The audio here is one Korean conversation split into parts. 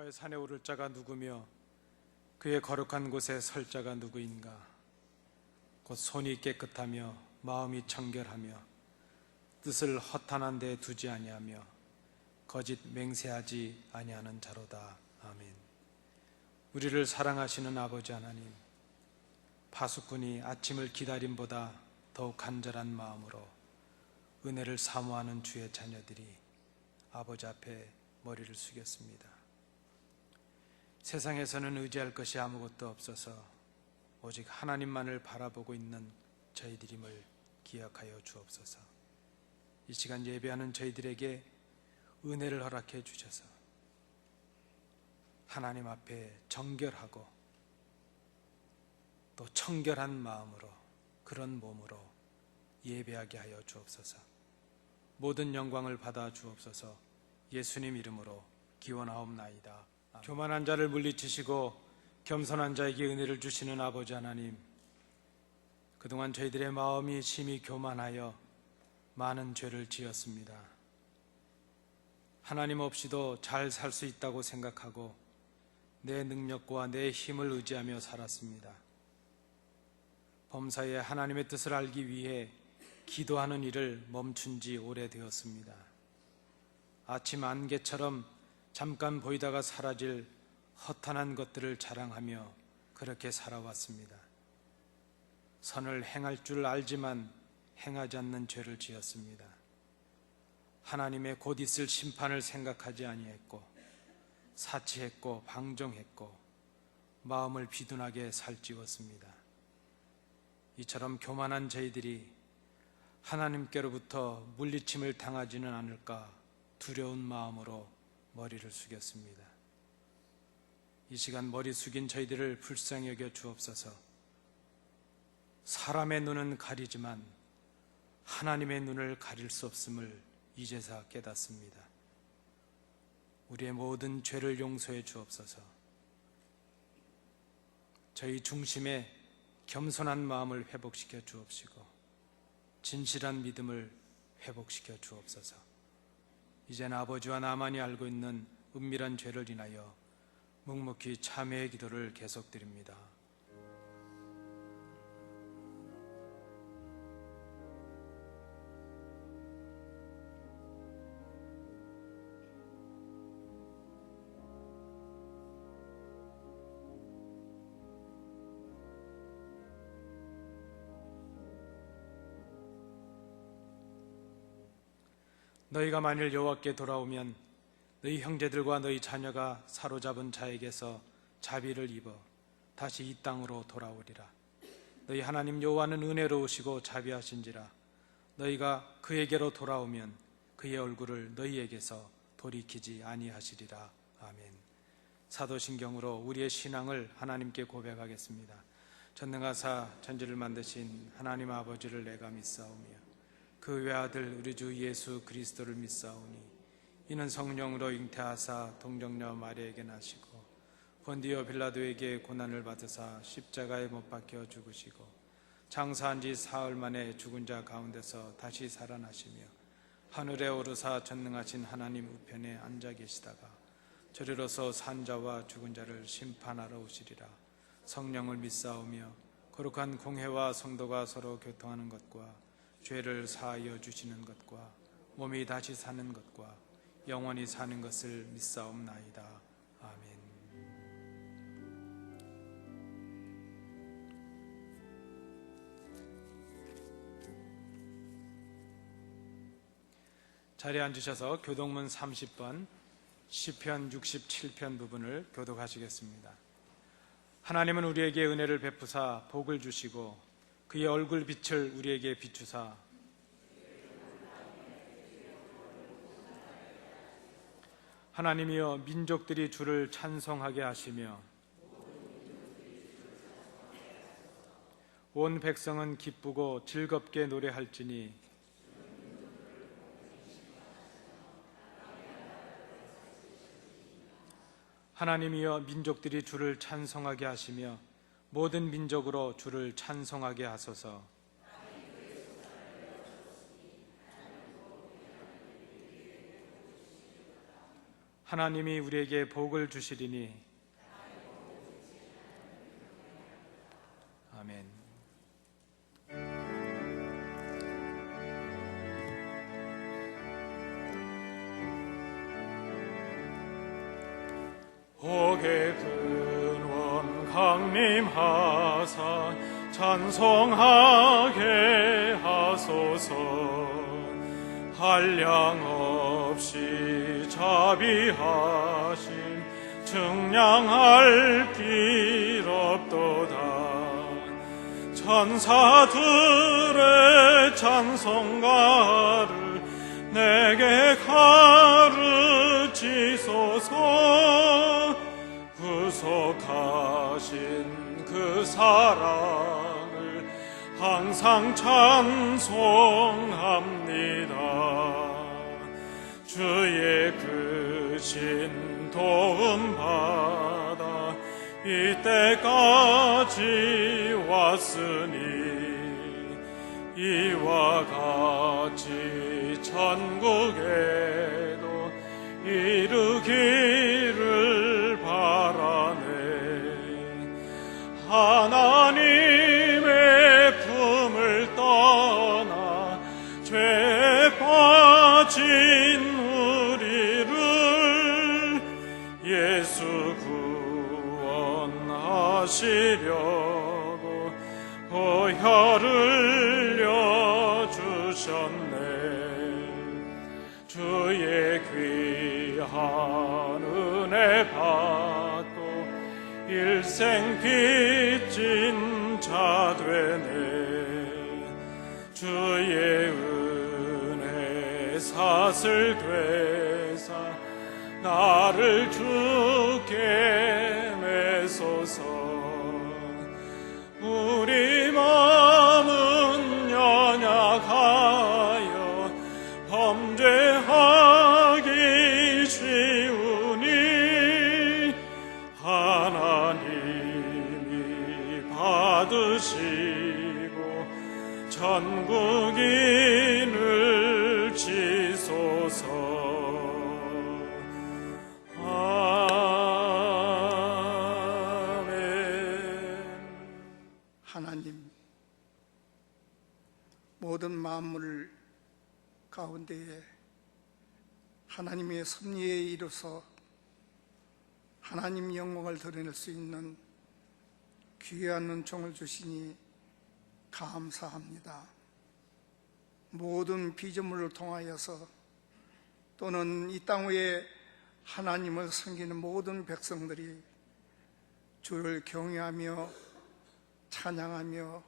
여호와의 산에 오를 자가 누구며 그의 거룩한 곳에 설 자가 누구인가? 곧 손이 깨끗하며 마음이 청결하며 뜻을 허탄한 데 두지 아니하며 거짓 맹세하지 아니하는 자로다. 아멘. 우리를 사랑하시는 아버지 하나님, 파수꾼이 아침을 기다림보다 더욱 간절한 마음으로 은혜를 사모하는 주의 자녀들이 아버지 앞에 머리를 숙였습니다. 세상에서는 의지할 것이 아무것도 없어서 오직 하나님만을 바라보고 있는 저희들임을 기억하여 주옵소서. 이 시간 예배하는 저희들에게 은혜를 허락해 주셔서 하나님 앞에 정결하고 또 청결한 마음으로, 그런 몸으로 예배하게 하여 주옵소서. 모든 영광을 받아 주옵소서. 예수님 이름으로 기원하옵나이다. 아멘. 교만한 자를 물리치시고 겸손한 자에게 은혜를 주시는 아버지 하나님, 그동안 저희들의 마음이 심히 교만하여 많은 죄를 지었습니다. 하나님 없이도 잘 살 수 있다고 생각하고 내 능력과 내 힘을 의지하며 살았습니다. 범사에 하나님의 뜻을 알기 위해 기도하는 일을 멈춘 지 오래되었습니다. 아침 안개처럼 잠깐 보이다가 사라질 허탄한 것들을 자랑하며 그렇게 살아왔습니다. 선을 행할 줄 알지만 행하지 않는 죄를 지었습니다. 하나님의 곧 있을 심판을 생각하지 아니했고 사치했고 방종했고 마음을 비둔하게 살찌웠습니다. 이처럼 교만한 저희들이 하나님께로부터 물리침을 당하지는 않을까 두려운 마음으로 머리를 숙였습니다. 이 시간 머리 숙인 저희들을 불쌍히 여겨 주옵소서. 사람의 눈은 가리지만 하나님의 눈을 가릴 수 없음을 이제서 깨닫습니다. 우리의 모든 죄를 용서해 주옵소서. 저희 중심에 겸손한 마음을 회복시켜 주옵시고 진실한 믿음을 회복시켜 주옵소서. 이젠 아버지와 나만이 알고 있는 은밀한 죄를 인하여 묵묵히 참회의 기도를 계속드립니다. 너희가 만일 여호와께 돌아오면 너희 형제들과 너희 자녀가 사로잡은 자에게서 자비를 입어 다시 이 땅으로 돌아오리라. 너희 하나님 여호와는 은혜로우시고 자비하신지라. 너희가 그에게로 돌아오면 그의 얼굴을 너희에게서 돌이키지 아니하시리라. 아멘. 사도신경으로 우리의 신앙을 하나님께 고백하겠습니다. 전능하사 천지를 만드신 하나님 아버지를 내가 믿사오며 그 외아들 우리 주 예수 그리스도를 믿사오니 이는 성령으로 잉태하사 동정녀 마리아에게 나시고 본디오 빌라도에게 고난을 받으사 십자가에 못 박혀 죽으시고 장사한 지 사흘 만에 죽은 자 가운데서 다시 살아나시며 하늘에 오르사 전능하신 하나님 우편에 앉아 계시다가 저리로서 산 자와 죽은 자를 심판하러 오시리라. 성령을 믿사오며 거룩한 공회와 성도가 서로 교통하는 것과 죄를 사하여 주시는 것과 몸이 다시 사는 것과 영원히 사는 것을 믿사옵나이다. 아멘. 자리에 앉으셔서 교독문 30번 시편 67편 부분을 교독하시겠습니다. 하나님은 우리에게 은혜를 베푸사 복을 주시고 그의 얼굴 빛을 우리에게 비추사 하나님이여 민족들이 주를 찬송하게 하시며 온 백성은 기쁘고 즐겁게 노래할지니 하나님이여 민족들이 주를 찬송하게 하시며 모든 민족으로 주를 찬송하게 하소서. 하나님이 우리에게 복을 주시리니. 아멘. 복의 근원 강림하사 찬송하게 하소서. 한량 없이 자비하심 증량할 길 없도다. 천사들의 찬송가를 내게 가르치소서. 구속하신 그 사랑을 항상 찬송합니다. 주의 크신 도움 받아 이때까지 왔으니 이와 같이 천국에도 이르기를 바라네. 하나님의 품을 떠나 죄에 빠진 우리를 예수 구원하시려고 보혈을 흘려주셨네. 주의 귀한 은혜 받고 일생 빚진 자 되네. 주의 은혜 사슬 되사 나를 주께 매소서. 우리 마음은 연약하여 범죄하기 쉬우니 하나님이 받으시고 천국인을 지소서. 하나님, 모든 만물 가운데에 하나님의 섭리에 이르서 하나님 영광을 드러낼 수 있는 귀한 은총을 주시니 감사합니다. 모든 피조물을 통하여서 또는 이 땅 위에 하나님을 섬기는 모든 백성들이 주를 경외하며 찬양하며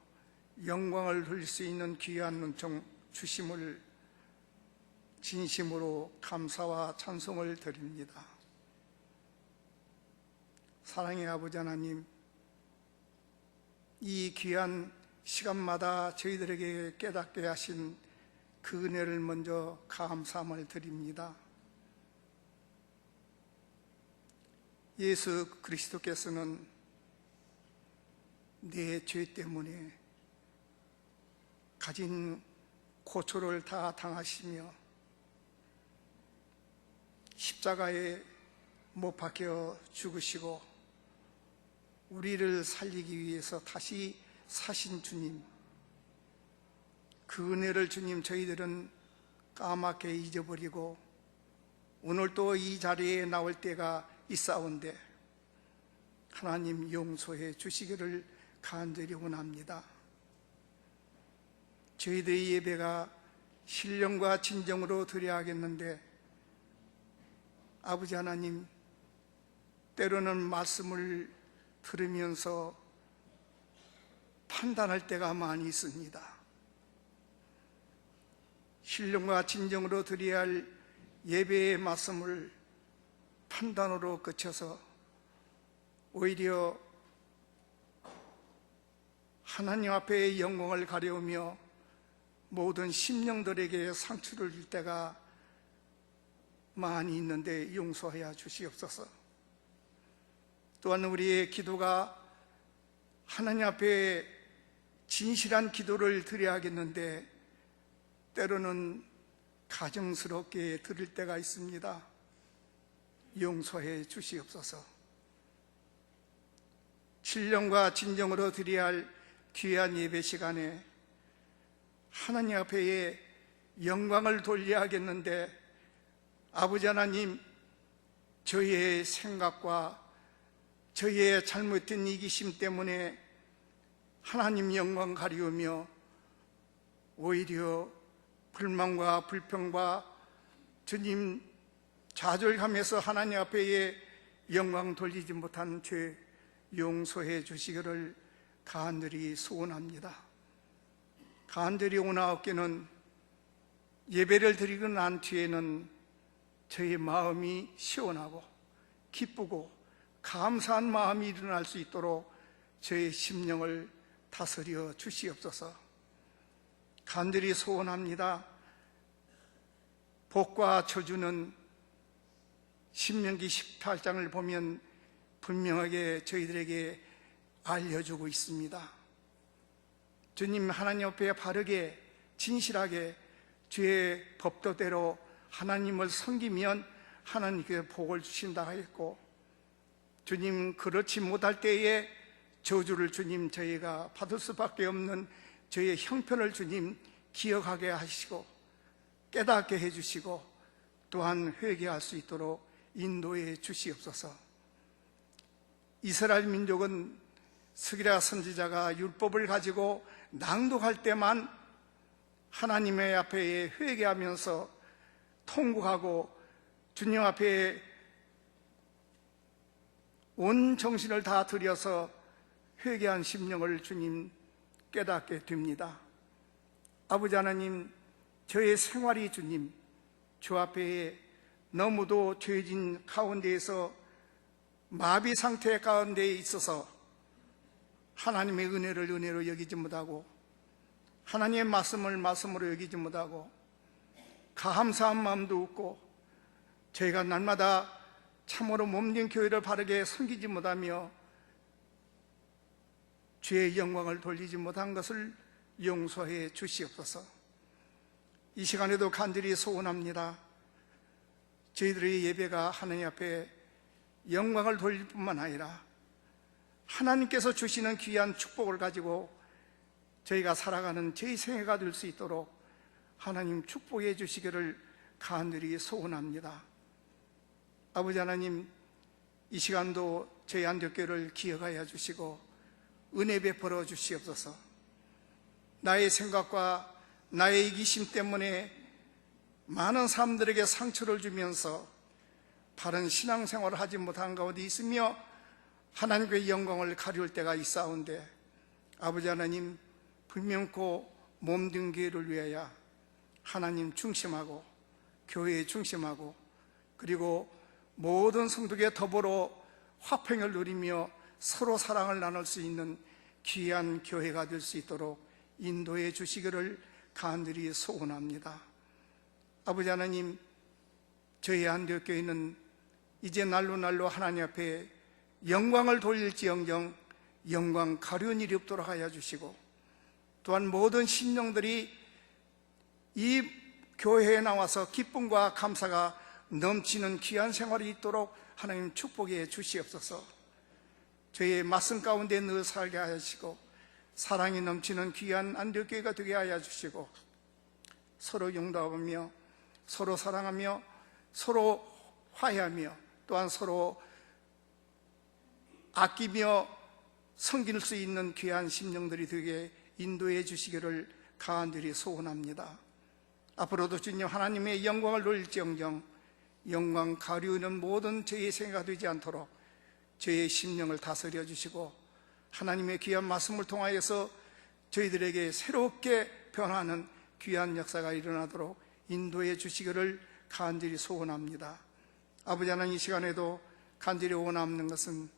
영광을 돌릴 수 있는 귀한 은총 주심을 진심으로 감사와 찬송을 드립니다. 사랑의 아버지 하나님, 이 귀한 시간마다 저희들에게 깨닫게 하신 그 은혜를 먼저 감사함을 드립니다. 예수 그리스도께서는 내 죄 때문에 가진 고초를 다 당하시며 십자가에 못 박혀 죽으시고 우리를 살리기 위해서 다시 사신 주님, 그 은혜를 주님 저희들은 까맣게 잊어버리고 오늘 또 이 자리에 나올 때가 있사온데 하나님 용서해 주시기를 간절히 원합니다. 저희들의 예배가 신령과 진정으로 드려야 하겠는데 아버지 하나님, 때로는 말씀을 들으면서 판단할 때가 많이 있습니다. 신령과 진정으로 드려야 할 예배의 말씀을 판단으로 그쳐서 오히려 하나님 앞에 영광을 가려우며 모든 심령들에게 상처를 줄 때가 많이 있는데 용서하여 주시옵소서. 또한 우리의 기도가 하나님 앞에 진실한 기도를 드려야 하겠는데 때로는 가정스럽게 드릴 때가 있습니다. 용서해 주시옵소서. 신령과 진정으로 드려야 할 귀한 예배 시간에 하나님 앞에 영광을 돌려야겠는데, 아버지 하나님, 저희의 생각과 저희의 잘못된 이기심 때문에 하나님 영광 가리우며 오히려 불만과 불평과 주님 좌절하면서 하나님 앞에 영광 돌리지 못한 죄 용서해 주시기를 간절히 소원합니다. 간절히 오나옵게는 예배를 드리고 난 뒤에는 저희 마음이 시원하고 기쁘고 감사한 마음이 일어날 수 있도록 저의 심령을 다스려 주시옵소서. 간절히 소원합니다. 복과 저주는 신명기 18장을 보면 분명하게 저희들에게 알려주고 있습니다. 주님 하나님 앞에 바르게 진실하게 주의 법도대로 하나님을 섬기면 하나님께 복을 주신다 하였고, 주님 그렇지 못할 때에 저주를 주님 저희가 받을 수밖에 없는 저희의 형편을 주님 기억하게 하시고 깨닫게 해주시고 또한 회개할 수 있도록 인도해 주시옵소서. 이스라엘 민족은 스기랴 선지자가 율법을 가지고 낭독할 때만 하나님의 앞에 회개하면서 통곡하고 주님 앞에 온 정신을 다 들여서 회개한 심령을 주님 깨닫게 됩니다. 아버지 하나님, 저의 생활이 주님 주 앞에 너무도 죄진 가운데에서 마비 상태 가운데 있어서 하나님의 은혜를 은혜로 여기지 못하고 하나님의 말씀을 말씀으로 여기지 못하고 감사한 마음도 없고 저희가 날마다 참으로 몸된 교회를 바르게 섬기지 못하며 주의 영광을 돌리지 못한 것을 용서해 주시옵소서. 이 시간에도 간절히 소원합니다. 저희들의 예배가 하나님 앞에 영광을 돌릴 뿐만 아니라 하나님께서 주시는 귀한 축복을 가지고 저희가 살아가는 저희 생애가 될 수 있도록 하나님 축복해 주시기를 간절히 소원합니다. 아버지 하나님, 이 시간도 저희 안덕교를 기억하여 주시고 은혜 베풀어 주시옵소서. 나의 생각과 나의 이기심 때문에 많은 사람들에게 상처를 주면서 바른 신앙생활을 하지 못한 가운데 있으며 하나님의 영광을 가리울 때가 있사온데, 아버지 하나님, 불면코 몸든 교회를 위하여 하나님 중심하고 교회에 중심하고 그리고 모든 성도께 더불어 화평을 누리며 서로 사랑을 나눌 수 있는 귀한 교회가 될 수 있도록 인도해 주시기를 간절히 소원합니다. 아버지 하나님, 저희 안디옥교회는 이제 날로 날로 하나님 앞에 영광을 돌릴지언정 영광 가려운 일이 없도록 하여 주시고, 또한 모든 심령들이 이 교회에 나와서 기쁨과 감사가 넘치는 귀한 생활이 있도록 하나님 축복해 주시옵소서. 저희의 말씀 가운데 늘 살게 하시고 사랑이 넘치는 귀한 안디옥교회가 되게 하여 주시고, 서로 용납하며 서로 사랑하며 서로 화해하며 또한 서로 아끼며 섬길 수 있는 귀한 심령들이 되게 인도해 주시기를 간절히 소원합니다. 앞으로도 주님 하나님의 영광을 돌릴지언정 영광 가리우는 모든 저희의 생애가 되지 않도록 저희의 심령을 다스려 주시고 하나님의 귀한 말씀을 통하여서 저희들에게 새롭게 변화하는 귀한 역사가 일어나도록 인도해 주시기를 간절히 소원합니다. 아버지 하나님, 이 시간에도 간절히 원하는 것은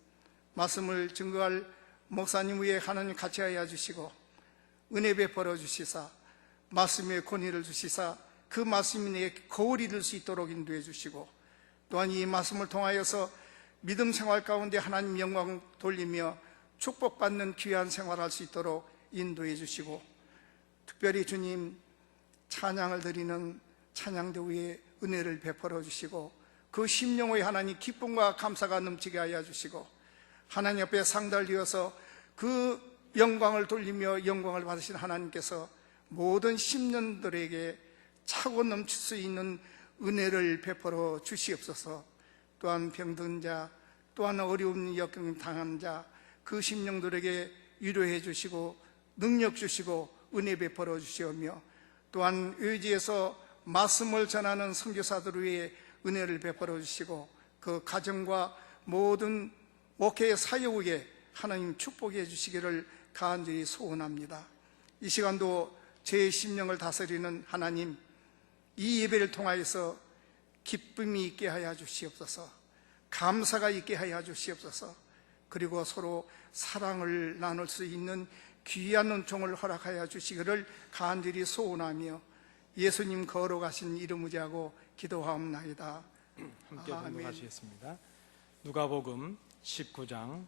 말씀을 증거할 목사님 위에 하나님 같이 하여 주시고 은혜 베풀어 주시사 말씀의 권위를 주시사 그 말씀이 내게 거울이 될 수 있도록 인도해 주시고, 또한 이 말씀을 통하여서 믿음 생활 가운데 하나님 영광 돌리며 축복받는 귀한 생활할 수 있도록 인도해 주시고, 특별히 주님 찬양을 드리는 찬양대 위에 은혜를 베풀어 주시고 그 심령의 하나님 기쁨과 감사가 넘치게 하여 주시고 하나님 앞에 상달되어서 그 영광을 돌리며 영광을 받으신 하나님께서 모든 심령들에게 차고 넘칠 수 있는 은혜를 베풀어 주시옵소서. 또한 병든 자, 또한 어려운 역경 당한 자, 그 심령들에게 위로해 주시고 능력 주시고 은혜 베풀어 주시오며, 또한 의지에서 말씀을 전하는 선교사들 위해 은혜를 베풀어 주시고 그 가정과 모든 목회 사역에 하나님 축복해 주시기를 간절히 소원합니다. 이 시간도 제 심령을 다스리는 하나님, 이 예배를 통하여서 기쁨이 있게 하여 주시옵소서. 감사가 있게 하여 주시옵소서. 그리고 서로 사랑을 나눌 수 있는 귀한 은총을 허락하여 주시기를 간절히 소원하며 예수님 걸어가신 이름 의지하고 기도하옵나이다. 함께 아멘. 봉독하시겠습니다. 누가복음 19장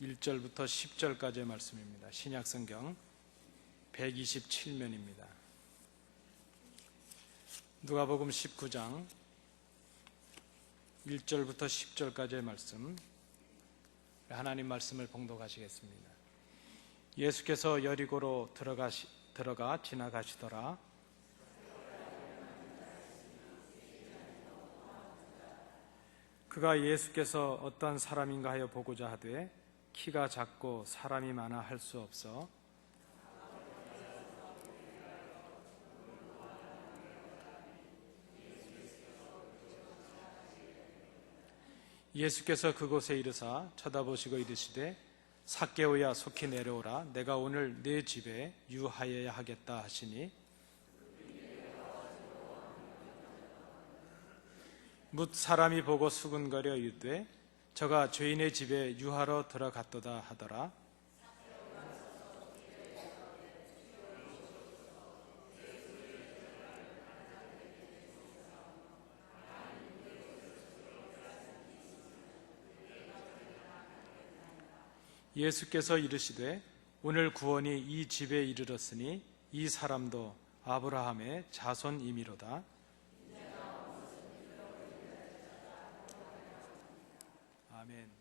1절부터 10절까지의 말씀입니다. 신약성경 127면입니다. 누가복음 19장 1절부터 10절까지의 말씀, 하나님 말씀을 봉독하시겠습니다. 예수께서 여리고로 들어가 지나가시더라. 그가 예수께서 어떤 사람인가 하여 보고자 하되 키가 작고 사람이 많아 할 수 없어 예수께서 그곳에 이르사 쳐다보시고 이르시되 삭개오야 속히 내려오라. 내가 오늘 네 집에 유하여야 하겠다 하시니 뭇 사람이 보고 수군거려 이르되 저가 죄인의 집에 유하러 들어갔도다 하더라. 예수께서 이르시되 오늘 구원이 이 집에 이르렀으니 이 사람도 아브라함의 자손이미로다. 아멘.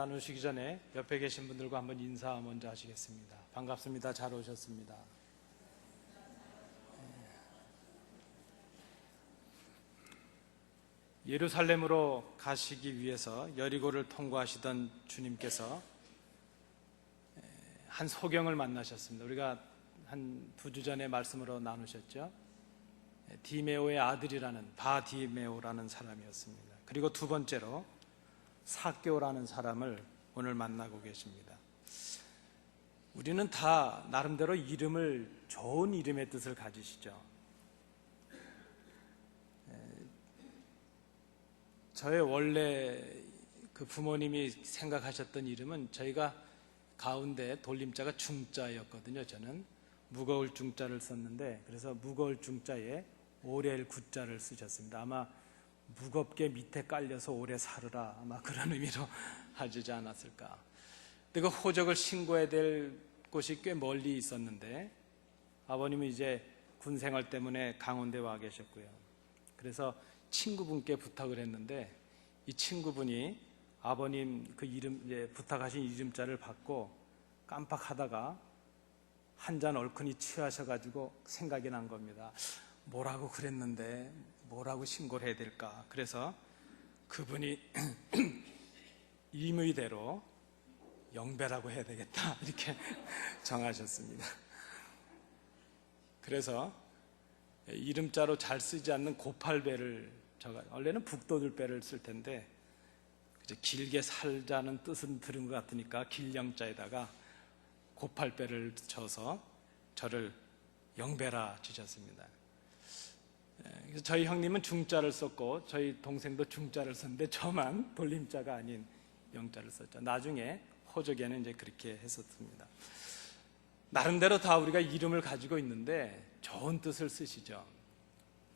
나누시기 전에 옆에 계신 분들과 한번 인사 먼저 하시겠습니다. 반갑습니다. 잘 오셨습니다. 예루살렘으로 가시기 위해서 여리고를 통과하시던 주님께서 한 소경을 만나셨습니다. 우리가 한 2주 전에 말씀으로 나누셨죠. 디메오의 아들이라는 바디메오라는 사람이었습니다. 그리고 두 번째로 삭개오라는 사람을 오늘 만나고 계십니다. 우리는 다 나름대로 이름을 좋은 이름의 뜻을 가지시죠. 저의 원래 그 부모님이 생각하셨던 이름은 저희가 가운데 돌림자가 중자였거든요. 저는 무거울 중자를 썼는데 그래서 무거울 중자에 오래일 구자를 쓰셨습니다. 아마 무겁게 밑에 깔려서 오래 살으라 아마 그런 의미로 하지 않았을까. 근데 그 호적을 신고해야 될 곳이 꽤 멀리 있었는데 아버님은 이제 군 생활 때문에 강원도에 와 계셨고요. 그래서 친구분께 부탁을 했는데 이 친구분이 아버님 그 이름 부탁하신 이름자를 받고 깜빡하다가 한 잔 얼큰이 취하셔가지고 생각이 난 겁니다. 뭐라고 그랬는데 뭐라고 신고를 해야 될까. 그래서 그분이 임의대로 영배라고 해야 되겠다 이렇게 정하셨습니다. 그래서 이름자로 잘 쓰지 않는 고팔배를 원래는 북돋을배를 쓸 텐데 길게 살자는 뜻은 들은 것 같으니까 길영자에다가 고팔배를 쳐서 저를 영배라 지셨습니다. 그래서 저희 형님은 중자를 썼고 저희 동생도 중자를 썼는데 저만 돌림자가 아닌 영자를 썼죠. 나중에 호적에는 이제 그렇게 했었습니다. 나름대로 다 우리가 이름을 가지고 있는데 좋은 뜻을 쓰시죠.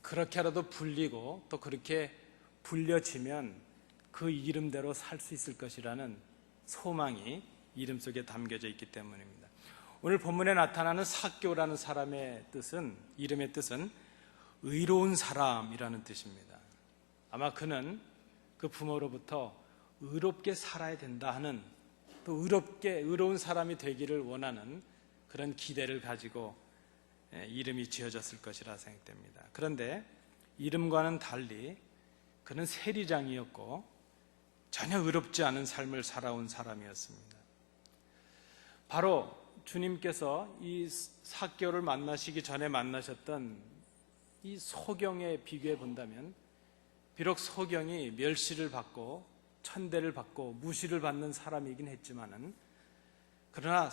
그렇게라도 불리고 또 그렇게 불려지면 그 이름대로 살 수 있을 것이라는 소망이 이름 속에 담겨져 있기 때문입니다. 오늘 본문에 나타나는 삭개오라는 사람의 뜻은, 이름의 뜻은 의로운 사람이라는 뜻입니다. 아마 그는 그 부모로부터 의롭게 살아야 된다 하는, 또 의로운 사람이 되기를 원하는 그런 기대를 가지고 이름이 지어졌을 것이라 생각됩니다. 그런데 이름과는 달리 그는 세리장이었고 전혀 의롭지 않은 삶을 살아온 사람이었습니다. 바로 주님께서 이 삭개오를 만나시기 전에 만나셨던 이 소경에 비교해 본다면 비록 소경이 멸시를 받고 천대를 받고 무시를 받는 사람이긴 했지만은 그러나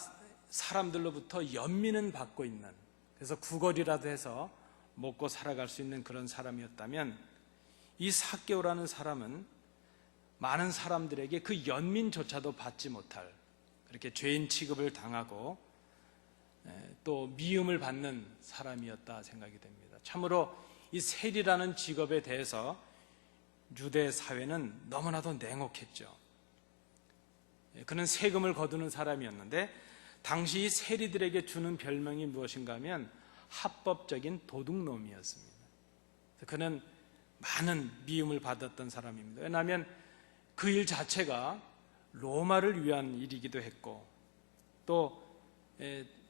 사람들로부터 연민은 받고 있는, 그래서 구걸이라도 해서 먹고 살아갈 수 있는 그런 사람이었다면 이 삭개오라는 사람은 많은 사람들에게 그 연민조차도 받지 못할 그렇게 죄인 취급을 당하고 또 미움을 받는 사람이었다 생각이 됩니다. 참으로 이 세리라는 직업에 대해서 유대 사회는 너무나도 냉혹했죠. 그는 세금을 거두는 사람이었는데 당시 세리들에게 주는 별명이 무엇인가 하면 합법적인 도둑놈이었습니다. 그는 많은 미움을 받았던 사람입니다. 왜냐하면 그 일 자체가 로마를 위한 일이기도 했고 또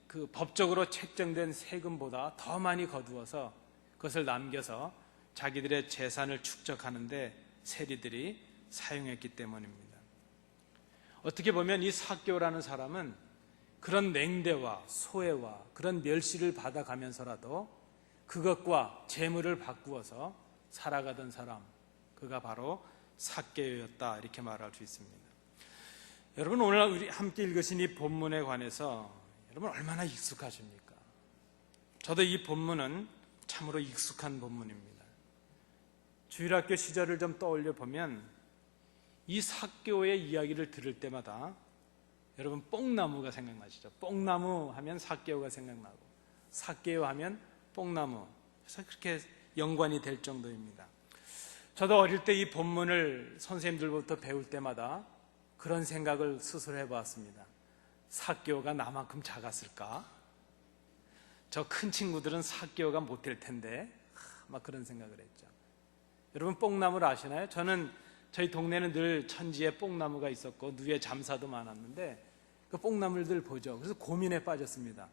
그 법적으로 책정된 세금보다 더 많이 거두어서 그것을 남겨서 자기들의 재산을 축적하는데 세리들이 사용했기 때문입니다. 어떻게 보면 이 삭개오라는 사람은 그런 냉대와 소외와 그런 멸시를 받아가면서라도 그것과 재물을 바꾸어서 살아가던 사람, 그가 바로 삭개오였다 이렇게 말할 수 있습니다. 여러분, 오늘 우리 함께 읽으신 이 본문에 관해서 여러분 얼마나 익숙하십니까? 저도 이 본문은 참으로 익숙한 본문입니다. 주일학교 시절을 좀 떠올려 보면 이 삭개오의 이야기를 들을 때마다 여러분 뽕나무가 생각나시죠? 뽕나무 하면 삭개오가 생각나고 삭개오 하면 뽕나무, 그래서 그렇게 연관이 될 정도입니다. 저도 어릴 때 이 본문을 선생님들부터 배울 때마다 그런 생각을 스스로 해보았습니다. 삭개오가 나만큼 작았을까? 저 큰 친구들은 삭개오가 못될 텐데 막 그런 생각을 했죠. 여러분 뽕나무를 아시나요? 저는 저희 동네는 늘 천지에 뽕나무가 있었고 누에 잠사도 많았는데 그 뽕나무들 보죠. 그래서 고민에 빠졌습니다.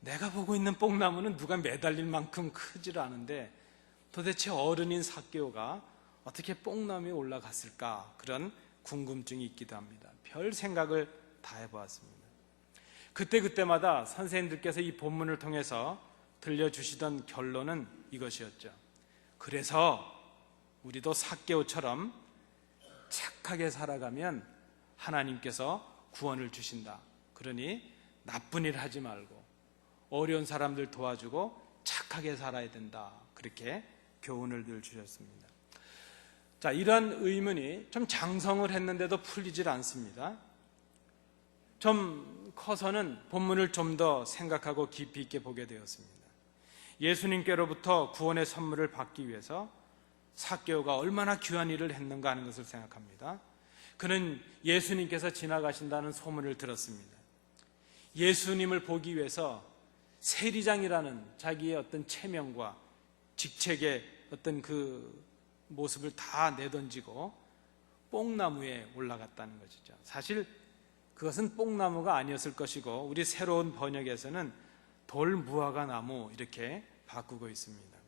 내가 보고 있는 뽕나무는 누가 매달릴 만큼 크질 않은데 도대체 어른인 삭개오가 어떻게 뽕나무에 올라갔을까? 그런 궁금증이 있기도 합니다. 별 생각을 다 해보았습니다. 그때마다 선생님들께서 이 본문을 통해서 들려주시던 결론은 이것이었죠. 그래서 우리도 삭개오처럼 착하게 살아가면 하나님께서 구원을 주신다. 그러니 나쁜 일 하지 말고 어려운 사람들 도와주고 착하게 살아야 된다. 그렇게 교훈을 늘 주셨습니다. 자, 이러한 의문이 좀 장성을 했는데도 풀리질 않습니다. 좀 커서는 본문을 좀 더 생각하고 깊이 있게 보게 되었습니다. 예수님께로부터 구원의 선물을 받기 위해서 삭개오가 얼마나 귀한 일을 했는가 하는 것을 생각합니다. 그는 예수님께서 지나가신다는 소문을 들었습니다. 예수님을 보기 위해서 세리장이라는 자기의 어떤 체면과 직책의 어떤 그 모습을 다 내던지고 뽕나무에 올라갔다는 것이죠. 사실 그것은 뽕나무가 아니었을 것이고 우리 새로운 번역에서는 돌무화과 나무 이렇게 바꾸고 있습니다.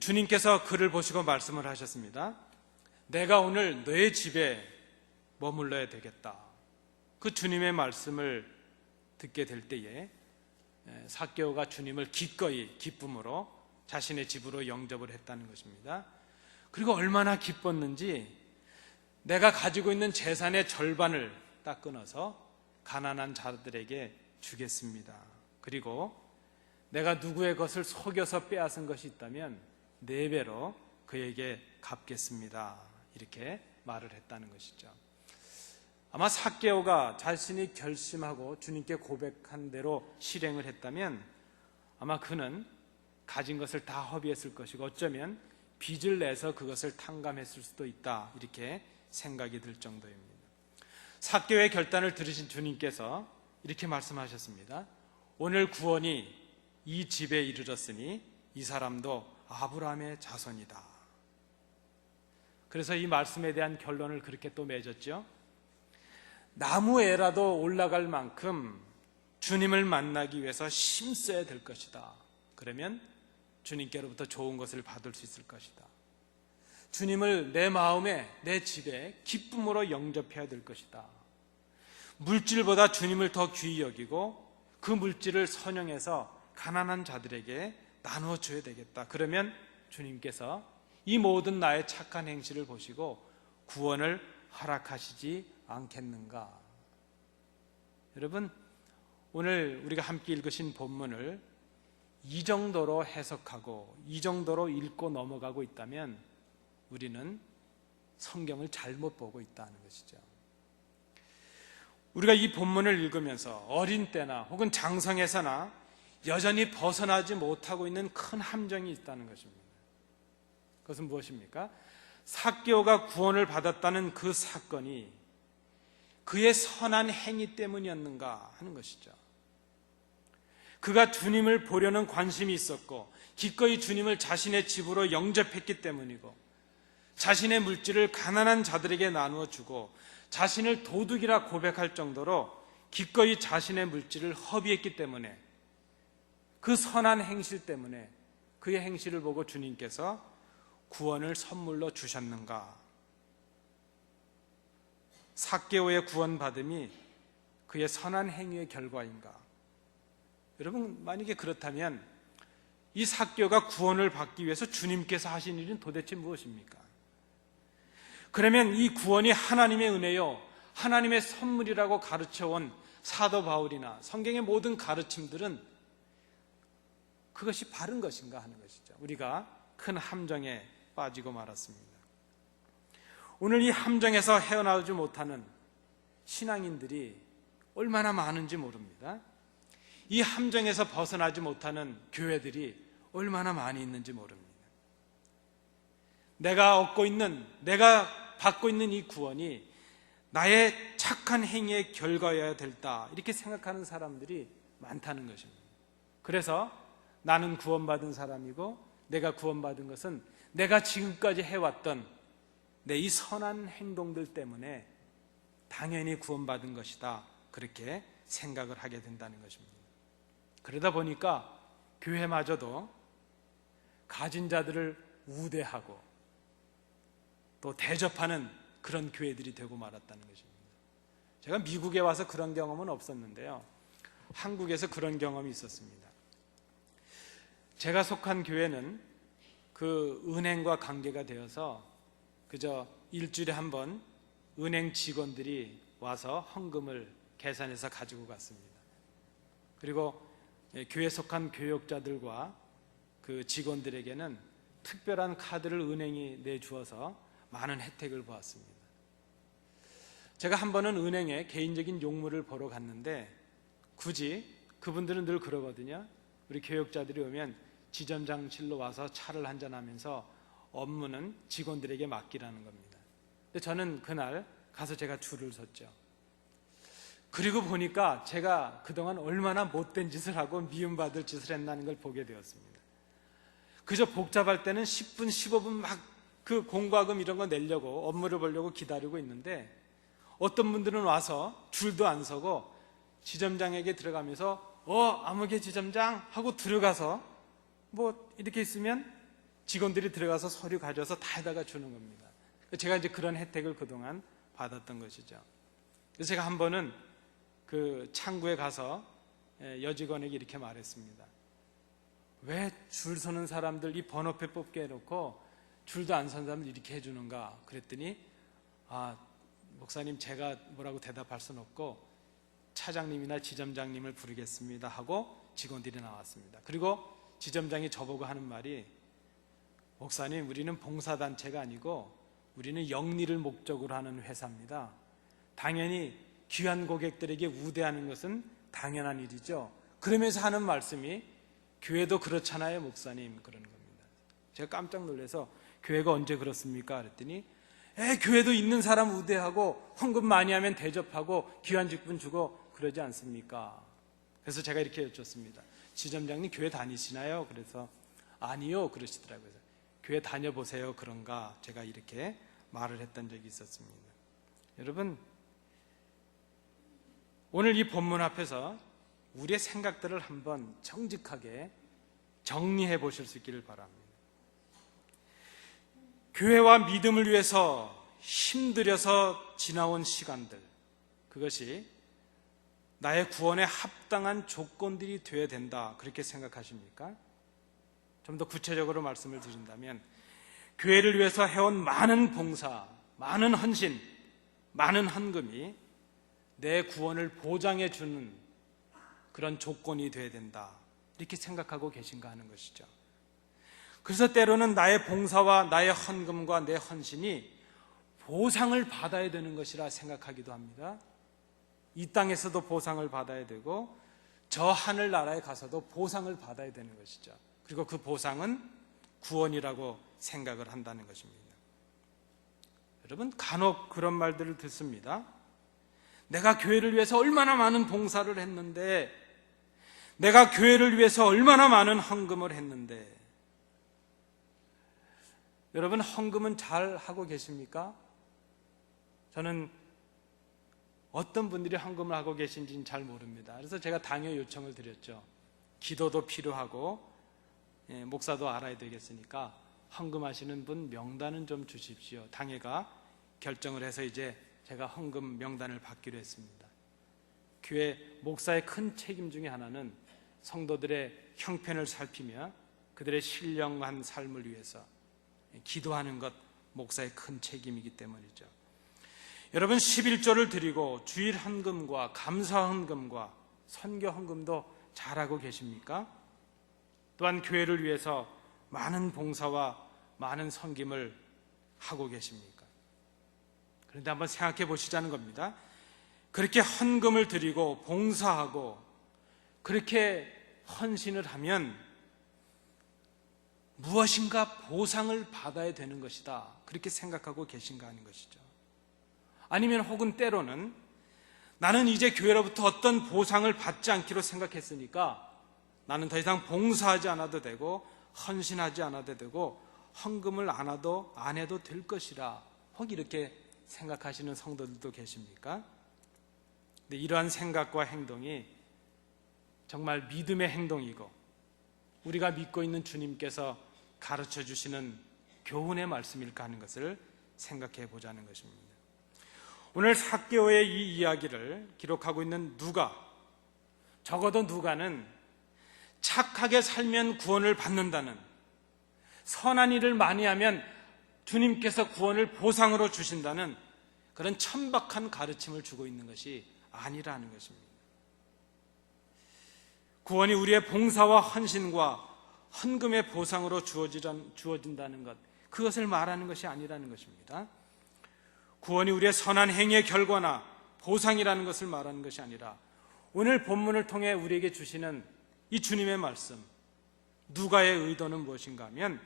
주님께서 그를 보시고 말씀을 하셨습니다. 내가 오늘 너의 집에 머물러야 되겠다. 그 주님의 말씀을 듣게 될 때에 삭개오가 주님을 기꺼이 기쁨으로 자신의 집으로 영접을 했다는 것입니다. 그리고 얼마나 기뻤는지 내가 가지고 있는 재산의 절반을 딱 끊어서 가난한 자들에게 주겠습니다. 그리고 내가 누구의 것을 속여서 빼앗은 것이 있다면 4배로 그에게 갚겠습니다. 이렇게 말을 했다는 것이죠. 아마 삭개오가 자신이 결심하고 주님께 고백한 대로 실행을 했다면 아마 그는 가진 것을 다 허비했을 것이고 어쩌면 빚을 내서 그것을 탕감했을 수도 있다. 이렇게 생각이 들 정도입니다. 삭개오의 결단을 들으신 주님께서 이렇게 말씀하셨습니다. 오늘 구원이 이 집에 이르렀으니 이 사람도 아브라함의 자손이다. 그래서 이 말씀에 대한 결론을 그렇게 또 맺었죠. 나무에라도 올라갈 만큼 주님을 만나기 위해서 힘써야 될 것이다. 그러면 주님께로부터 좋은 것을 받을 수 있을 것이다. 주님을 내 마음에, 내 집에 기쁨으로 영접해야 될 것이다. 물질보다 주님을 더 귀히 여기고 그 물질을 선용해서 가난한 자들에게 나누어 줘야 되겠다. 그러면 주님께서 이 모든 나의 착한 행실을 보시고 구원을 허락하시지 않겠는가? 여러분, 오늘 우리가 함께 읽으신 본문을 이 정도로 해석하고 이 정도로 읽고 넘어가고 있다면 우리는 성경을 잘못 보고 있다는 것이죠. 우리가 이 본문을 읽으면서 어린 때나 혹은 장성에서나 여전히 벗어나지 못하고 있는 큰 함정이 있다는 것입니다. 그것은 무엇입니까? 삭개오가 구원을 받았다는 그 사건이 그의 선한 행위 때문이었는가 하는 것이죠. 그가 주님을 보려는 관심이 있었고 기꺼이 주님을 자신의 집으로 영접했기 때문이고 자신의 물질을 가난한 자들에게 나누어 주고 자신을 도둑이라 고백할 정도로 기꺼이 자신의 물질을 허비했기 때문에 그 선한 행실 때문에 그의 행실을 보고 주님께서 구원을 선물로 주셨는가? 삭개오의 구원받음이 그의 선한 행위의 결과인가? 여러분, 만약에 그렇다면 이 삭개오가 구원을 받기 위해서 주님께서 하신 일은 도대체 무엇입니까? 그러면 이 구원이 하나님의 은혜요, 하나님의 선물이라고 가르쳐온 사도 바울이나 성경의 모든 가르침들은 그것이 바른 것인가 하는 것이죠. 우리가 큰 함정에 빠지고 말았습니다. 오늘 이 함정에서 헤어나오지 못하는 신앙인들이 얼마나 많은지 모릅니다. 이 함정에서 벗어나지 못하는 교회들이 얼마나 많이 있는지 모릅니다. 내가 받고 있는 이 구원이 나의 착한 행위의 결과여야 될다, 이렇게 생각하는 사람들이 많다는 것입니다. 그래서 나는 구원받은 사람이고 내가 구원받은 것은 내가 지금까지 해왔던 내 이 선한 행동들 때문에 당연히 구원받은 것이다, 그렇게 생각을 하게 된다는 것입니다. 그러다 보니까 교회마저도 가진 자들을 우대하고 또 대접하는 그런 교회들이 되고 말았다는 것입니다. 제가 미국에 와서 그런 경험은 없었는데요, 한국에서 그런 경험이 있었습니다. 제가 속한 교회는 그 은행과 관계가 되어서 그저 일주일에 한 번 은행 직원들이 와서 헌금을 계산해서 가지고 갔습니다. 그리고 교회에 속한 교역자들과 그 직원들에게는 특별한 카드를 은행이 내주어서 많은 혜택을 보았습니다. 제가 한 번은 은행에 개인적인 용무를 보러 갔는데 굳이 그분들은 늘 그러거든요. 우리 교역자들이 오면 지점장실로 와서 차를 한잔하면서 업무는 직원들에게 맡기라는 겁니다. 근데 저는 그날 가서 제가 줄을 섰죠. 그리고 보니까 제가 그동안 얼마나 못된 짓을 하고 미움받을 짓을 했나는 걸 보게 되었습니다. 그저 복잡할 때는 10분, 15분 막 그 공과금 이런 거 내려고 업무를 보려고 기다리고 있는데 어떤 분들은 와서 줄도 안 서고 지점장에게 들어가면서 아무개 지점장 하고 들어가서 뭐 이렇게 있으면 직원들이 들어가서 서류 가져와서 다 해다가 주는 겁니다. 제가 이제 그런 혜택을 그동안 받았던 것이죠. 그래서 제가 한 번은 그 창구에 가서 여직원에게 이렇게 말했습니다. 왜 줄 서는 사람들 이 번호표 뽑게 해놓고 줄도 안 선 사람들 이렇게 해주는가 그랬더니 목사님, 제가 뭐라고 대답할 수는 없고 차장님이나 지점장님을 부르겠습니다 하고 직원들이 나왔습니다. 그리고 지점장이 저보고 하는 말이, 목사님, 우리는 봉사단체가 아니고 우리는 영리를 목적으로 하는 회사입니다. 당연히 귀한 고객들에게 우대하는 것은 당연한 일이죠. 그러면서 하는 말씀이, 교회도 그렇잖아요 목사님, 그러는 겁니다. 제가 깜짝 놀라서 교회가 언제 그렇습니까? 그랬더니 교회도 있는 사람 우대하고 헌금 많이 하면 대접하고 귀한 직분 주고 그러지 않습니까? 그래서 제가 이렇게 여쭙습니다. 지점장님 교회 다니시나요? 그래서 아니요 그러시더라고요. 교회 다녀보세요. 그런가? 제가 이렇게 말을 했던 적이 있었습니다. 여러분, 오늘 이 본문 앞에서 우리의 생각들을 한번 정직하게 정리해 보실 수 있기를 바랍니다. 교회와 믿음을 위해서 힘들여서 지나온 시간들, 그것이 나의 구원에 합당한 조건들이 되어야 된다, 그렇게 생각하십니까? 좀 더 구체적으로 말씀을 드린다면, 교회를 위해서 해온 많은 봉사, 많은 헌신, 많은 헌금이 내 구원을 보장해 주는 그런 조건이 되어야 된다, 이렇게 생각하고 계신가 하는 것이죠. 그래서 때로는 나의 봉사와 나의 헌금과 내 헌신이 보상을 받아야 되는 것이라 생각하기도 합니다. 이 땅에서도 보상을 받아야 되고 저 하늘나라에 가서도 보상을 받아야 되는 것이죠. 그리고 그 보상은 구원이라고 생각을 한다는 것입니다. 여러분, 간혹 그런 말들을 듣습니다. 내가 교회를 위해서 얼마나 많은 봉사를 했는데, 내가 교회를 위해서 얼마나 많은 헌금을 했는데. 여러분, 헌금은 잘 하고 계십니까? 저는 어떤 분들이 헌금을 하고 계신지는 잘 모릅니다. 그래서 제가 당회 요청을 드렸죠. 기도도 필요하고 목사도 알아야 되겠으니까 헌금하시는 분 명단은 좀 주십시오. 당회가 결정을 해서 이제 제가 헌금 명단을 받기로 했습니다. 교회 목사의 큰 책임 중에 하나는 성도들의 형편을 살피며 그들의 신령한 삶을 위해서 기도하는 것, 목사의 큰 책임이기 때문이죠. 여러분, 11조를 드리고 주일 헌금과 감사 헌금과 선교 헌금도 잘하고 계십니까? 또한 교회를 위해서 많은 봉사와 많은 섬김을 하고 계십니까? 그런데 한번 생각해 보시자는 겁니다. 그렇게 헌금을 드리고 봉사하고 그렇게 헌신을 하면 무엇인가 보상을 받아야 되는 것이다, 그렇게 생각하고 계신가 하는 것이죠. 아니면 혹은 때로는 나는 이제 교회로부터 어떤 보상을 받지 않기로 생각했으니까 나는 더 이상 봉사하지 않아도 되고 헌신하지 않아도 되고 헌금을 안 해도 될 것이라 혹 이렇게 생각하시는 성도들도 계십니까? 근데 이러한 생각과 행동이 정말 믿음의 행동이고 우리가 믿고 있는 주님께서 가르쳐 주시는 교훈의 말씀일까 하는 것을 생각해 보자는 것입니다. 오늘 삭개오의 이 이야기를 기록하고 있는 누가, 적어도 누가는 착하게 살면 구원을 받는다는, 선한 일을 많이 하면 주님께서 구원을 보상으로 주신다는 그런 천박한 가르침을 주고 있는 것이 아니라는 것입니다. 구원이 우리의 봉사와 헌신과 헌금의 보상으로 주어진다는 것, 그것을 말하는 것이 아니라는 것입니다. 구원이 우리의 선한 행위의 결과나 보상이라는 것을 말하는 것이 아니라 오늘 본문을 통해 우리에게 주시는 이 주님의 말씀, 누가의 의도는 무엇인가 하면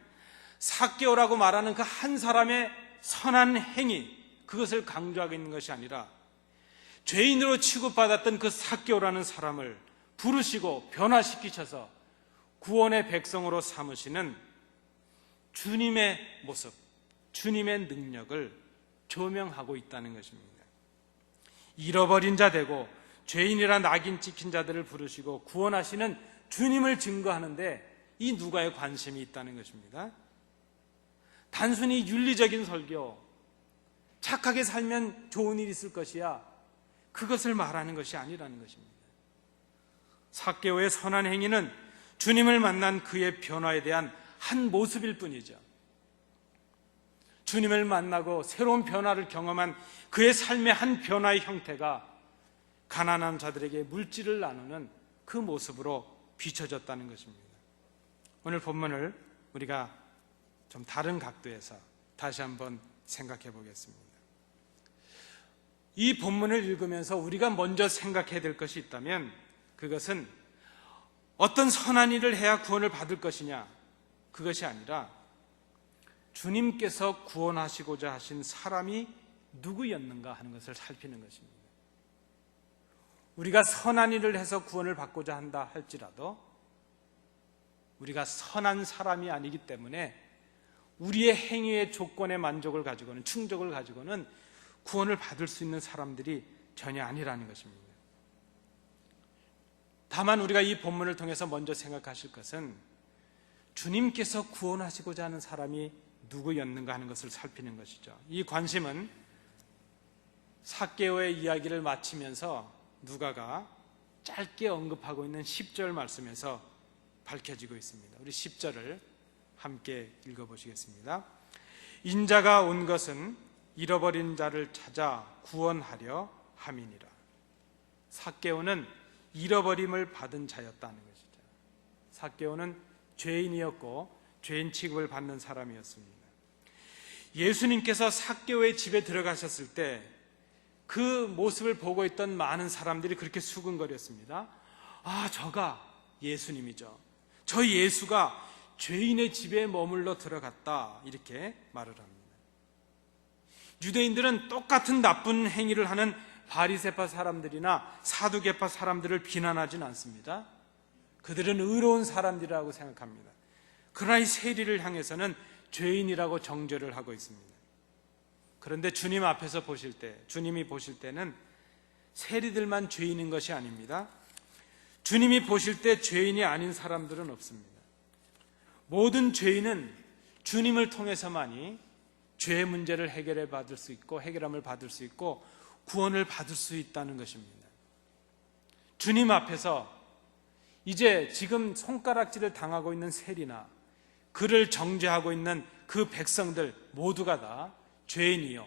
삭개오라고 말하는 그 한 사람의 선한 행위, 그것을 강조하고 있는 것이 아니라 죄인으로 취급받았던 그 삭개오라는 사람을 부르시고 변화시키셔서 구원의 백성으로 삼으시는 주님의 모습, 주님의 능력을 조명하고 있다는 것입니다. 잃어버린 자 되고 죄인이라 낙인 찍힌 자들을 부르시고 구원하시는 주님을 증거하는데 이 누가의 관심이 있다는 것입니다. 단순히 윤리적인 설교, 착하게 살면 좋은 일이 있을 것이야, 그것을 말하는 것이 아니라는 것입니다. 삭개오의 선한 행위는 주님을 만난 그의 변화에 대한 한 모습일 뿐이죠. 주님을 만나고 새로운 변화를 경험한 그의 삶의 한 변화의 형태가 가난한 자들에게 물질을 나누는 그 모습으로 비춰졌다는 것입니다. 오늘 본문을 우리가 좀 다른 각도에서 다시 한번 생각해 보겠습니다. 이 본문을 읽으면서 우리가 먼저 생각해야 될 것이 있다면 그것은 어떤 선한 일을 해야 구원을 받을 것이냐, 그것이 아니라 주님께서 구원하시고자 하신 사람이 누구였는가 하는 것을 살피는 것입니다. 우리가 선한 일을 해서 구원을 받고자 한다 할지라도 우리가 선한 사람이 아니기 때문에 우리의 행위의 조건의 만족을 가지고는, 충족을 가지고는 구원을 받을 수 있는 사람들이 전혀 아니라는 것입니다. 다만 우리가 이 본문을 통해서 먼저 생각하실 것은 주님께서 구원하시고자 하는 사람이 누구였는가 하는 것을 살피는 것이죠. 이 관심은 삭개오의 이야기를 마치면서 누가가 짧게 언급하고 있는 10절 말씀에서 밝혀지고 있습니다. 우리 10절을 함께 읽어보시겠습니다. 인자가 온 것은 잃어버린 자를 찾아 구원하려 함이니라. 삭개오는 잃어버림을 받은 자였다는 것이죠. 삭개오는 죄인이었고 죄인 취급을 받는 사람이었습니다. 예수님께서 삭개오의 집에 들어가셨을 때 그 모습을 보고 있던 많은 사람들이 그렇게 수근거렸습니다. 아, 저가 예수님이죠. 저 예수가 죄인의 집에 머물러 들어갔다, 이렇게 말을 합니다. 유대인들은 똑같은 나쁜 행위를 하는 바리새파 사람들이나 사두개파 사람들을 비난하진 않습니다. 그들은 의로운 사람들이라고 생각합니다. 그러나 이 세리를 향해서는 죄인이라고 정죄를 하고 있습니다. 그런데 주님 앞에서 보실 때, 주님이 보실 때는 세리들만 죄인인 것이 아닙니다. 주님이 보실 때 죄인이 아닌 사람들은 없습니다. 모든 죄인은 주님을 통해서만이 죄의 문제를 해결해 받을 수 있고 해결함을 받을 수 있고 구원을 받을 수 있다는 것입니다. 주님 앞에서 이제 지금 손가락질을 당하고 있는 세리나 그를 정죄하고 있는 그 백성들 모두가 다 죄인이요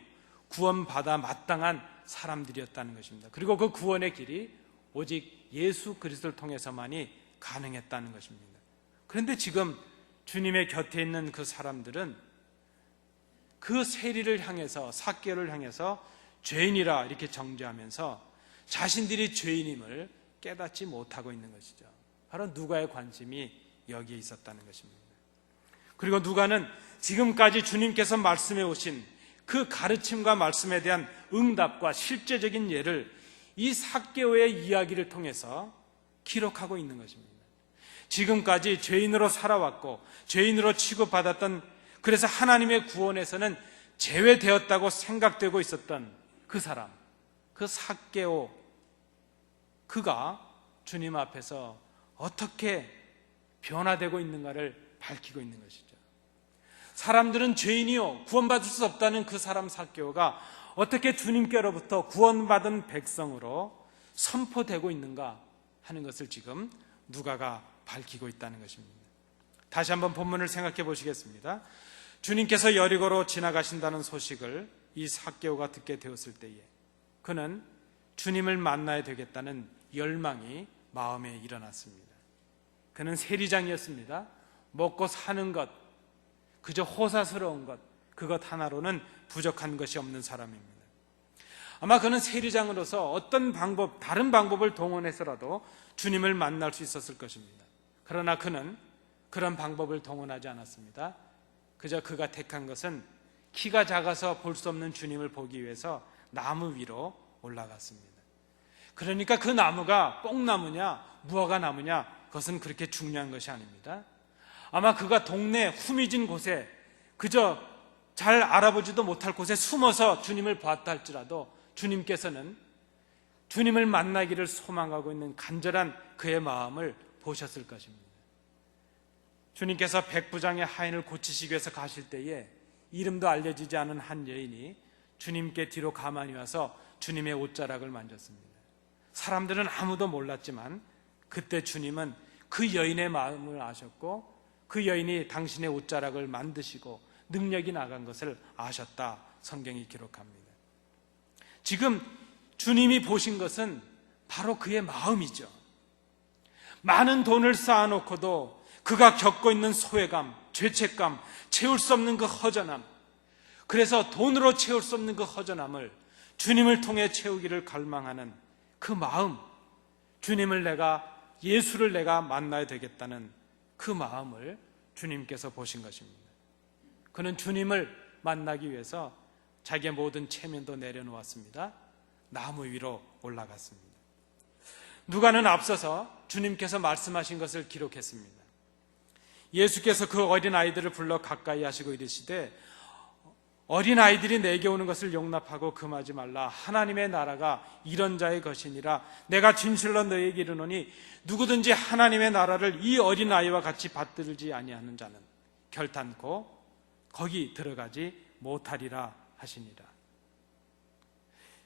구원받아 마땅한 사람들이었다는 것입니다. 그리고 그 구원의 길이 오직 예수 그리스도를 통해서만이 가능했다는 것입니다. 그런데 지금 주님의 곁에 있는 그 사람들은 그 세리를 향해서, 삭개오를 향해서 죄인이라 이렇게 정죄하면서 자신들이 죄인임을 깨닫지 못하고 있는 것이죠. 바로 누가의 관심이 여기에 있었다는 것입니다. 그리고 누가는 지금까지 주님께서 말씀해 오신 그 가르침과 말씀에 대한 응답과 실제적인 예를 이 삭개오의 이야기를 통해서 기록하고 있는 것입니다. 지금까지 죄인으로 살아왔고 죄인으로 취급받았던, 그래서 하나님의 구원에서는 제외되었다고 생각되고 있었던 그 사람, 그 삭개오, 그가 주님 앞에서 어떻게 변화되고 있는가를 밝히고 있는 것이죠. 사람들은 죄인이요 구원받을 수 없다는 그 사람 삭개오가 어떻게 주님께로부터 구원받은 백성으로 선포되고 있는가 하는 것을 지금 누가가 밝히고 있다는 것입니다. 다시 한번 본문을 생각해 보시겠습니다. 주님께서 여리고로 지나가신다는 소식을 이 삭개오가 듣게 되었을 때에 그는 주님을 만나야 되겠다는 열망이 마음에 일어났습니다. 그는 세리장이었습니다. 먹고 사는 것, 그저 호사스러운 것, 그것 하나로는 부족한 것이 없는 사람입니다. 아마 그는 세리장으로서 어떤 방법, 다른 방법을 동원해서라도 주님을 만날 수 있었을 것입니다. 그러나 그는 그런 방법을 동원하지 않았습니다. 그저 그가 택한 것은 키가 작아서 볼 수 없는 주님을 보기 위해서 나무 위로 올라갔습니다. 그러니까 그 나무가 뽕나무냐 무화과 나무냐 그것은 그렇게 중요한 것이 아닙니다. 아마 그가 동네 후미진 곳에 그저 잘 알아보지도 못할 곳에 숨어서 주님을 보았다 할지라도 주님께서는 주님을 만나기를 소망하고 있는 간절한 그의 마음을 보셨을 것입니다. 주님께서 백부장의 하인을 고치시기 위해서 가실 때에 이름도 알려지지 않은 한 여인이 주님께 뒤로 가만히 와서 주님의 옷자락을 만졌습니다. 사람들은 아무도 몰랐지만 그때 주님은 그 여인의 마음을 아셨고 그 여인이 당신의 옷자락을 만드시고 능력이 나간 것을 아셨다 성경이 기록합니다. 지금 주님이 보신 것은 바로 그의 마음이죠. 많은 돈을 쌓아놓고도 그가 겪고 있는 소외감, 죄책감, 채울 수 없는 그 허전함, 그래서 돈으로 채울 수 없는 그 허전함을 주님을 통해 채우기를 갈망하는 그 마음, 예수를 내가 만나야 되겠다는 그 마음을 주님께서 보신 것입니다. 그는 주님을 만나기 위해서 자기의 모든 체면도 내려놓았습니다. 나무 위로 올라갔습니다. 누가는 앞서서 주님께서 말씀하신 것을 기록했습니다. 예수께서 그 어린아이들을 불러 가까이 하시고 이르시되 어린아이들이 내게 오는 것을 용납하고 금하지 말라. 하나님의 나라가 이런 자의 것이니라. 내가 진실로 너희에게 이르노니 누구든지 하나님의 나라를 이 어린아이와 같이 받들지 아니하는 자는 결단코 거기 들어가지 못하리라 하시니라.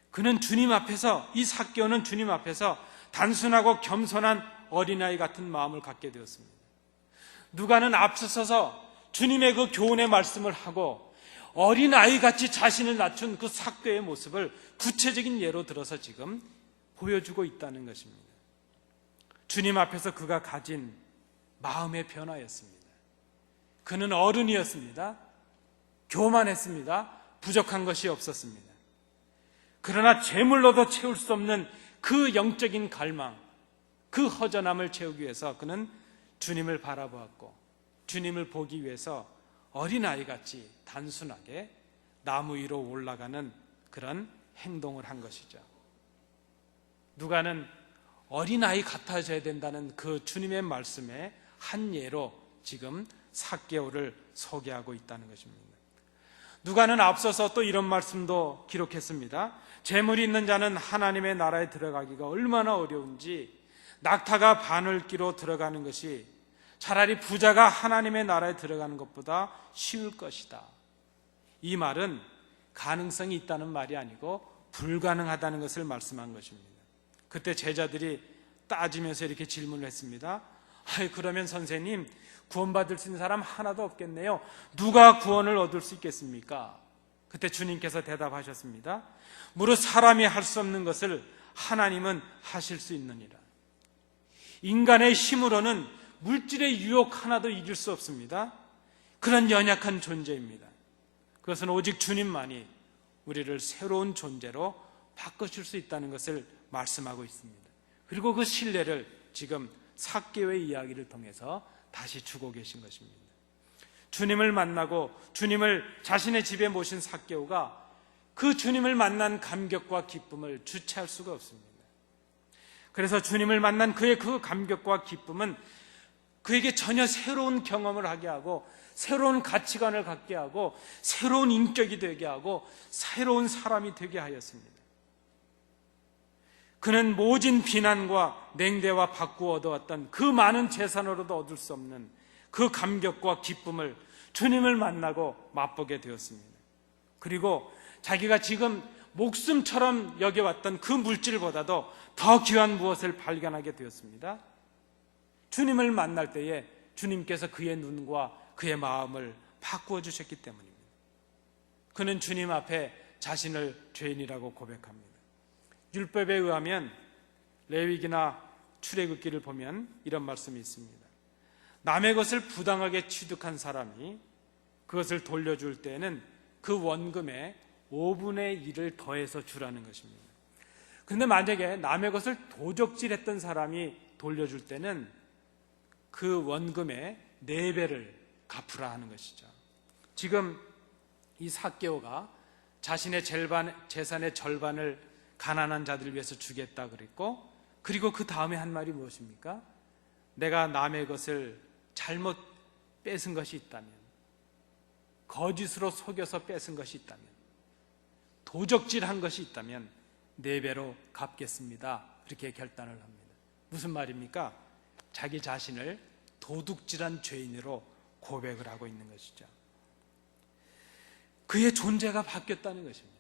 그는 주님 앞에서, 이 삭개오는 주님 앞에서 단순하고 겸손한 어린아이 같은 마음을 갖게 되었습니다. 누가는 앞서서서 주님의 그 교훈의 말씀을 하고 어린아이같이 자신을 낮춘 그 삭개오의 모습을 구체적인 예로 들어서 지금 보여주고 있다는 것입니다. 주님 앞에서 그가 가진 마음의 변화였습니다. 그는 어른이었습니다. 교만했습니다. 부족한 것이 없었습니다. 그러나 재물로도 채울 수 없는 그 영적인 갈망, 그 허전함을 채우기 위해서 그는 주님을 바라보았고 주님을 보기 위해서 어린아이같이 단순하게 나무 위로 올라가는 그런 행동을 한 것이죠. 누가는 어린아이 같아져야 된다는 그 주님의 말씀의 한 예로 지금 삭개오를 소개하고 있다는 것입니다. 누가는 앞서서 또 이런 말씀도 기록했습니다. 재물이 있는 자는 하나님의 나라에 들어가기가 얼마나 어려운지 낙타가 바늘기로 들어가는 것이 차라리 부자가 하나님의 나라에 들어가는 것보다 쉬울 것이다. 이 말은 가능성이 있다는 말이 아니고 불가능하다는 것을 말씀한 것입니다. 그때 제자들이 따지면서 이렇게 질문을 했습니다. 그러면 선생님, 구원받을 수 있는 사람 하나도 없겠네요. 누가 구원을 얻을 수 있겠습니까? 그때 주님께서 대답하셨습니다. 무릇 사람이 할 수 없는 것을 하나님은 하실 수 있느니라. 인간의 힘으로는 물질의 유혹 하나도 이길 수 없습니다. 그런 연약한 존재입니다. 그것은 오직 주님만이 우리를 새로운 존재로 바꾸실 수 있다는 것을 말씀하고 있습니다. 그리고 그 신뢰를 지금 삭개오의 이야기를 통해서 다시 주고 계신 것입니다. 주님을 만나고 주님을 자신의 집에 모신 삭개오가 그 주님을 만난 감격과 기쁨을 주체할 수가 없습니다. 그래서 주님을 만난 그의 그 감격과 기쁨은 그에게 전혀 새로운 경험을 하게 하고 새로운 가치관을 갖게 하고 새로운 인격이 되게 하고 새로운 사람이 되게 하였습니다. 그는 모진 비난과 냉대와 받고 얻어왔던 그 많은 재산으로도 얻을 수 없는 그 감격과 기쁨을 주님을 만나고 맛보게 되었습니다. 그리고 자기가 지금 목숨처럼 여겨왔던 그 물질보다도 더 귀한 무엇을 발견하게 되었습니다. 주님을 만날 때에 주님께서 그의 눈과 그의 마음을 바꾸어 주셨기 때문입니다. 그는 주님 앞에 자신을 죄인이라고 고백합니다. 율법에 의하면 레위기나 출애굽기를 보면 이런 말씀이 있습니다. 남의 것을 부당하게 취득한 사람이 그것을 돌려줄 때는 그 원금의 5분의 1을 더해서 주라는 것입니다. 그런데 만약에 남의 것을 도적질했던 사람이 돌려줄 때는 그 원금의 4배를 갚으라 하는 것이죠. 지금 이 삭개오가 자신의 재산의 절반을 가난한 자들을 위해서 주겠다 그랬고, 그리고 그 다음에 한 말이 무엇입니까? 내가 남의 것을 잘못 뺏은 것이 있다면, 거짓으로 속여서 뺏은 것이 있다면, 도적질한 것이 있다면 4배로 갚겠습니다. 그렇게 결단을 합니다. 무슨 말입니까? 자기 자신을 도둑질한 죄인으로 고백을 하고 있는 것이죠. 그의 존재가 바뀌었다는 것입니다.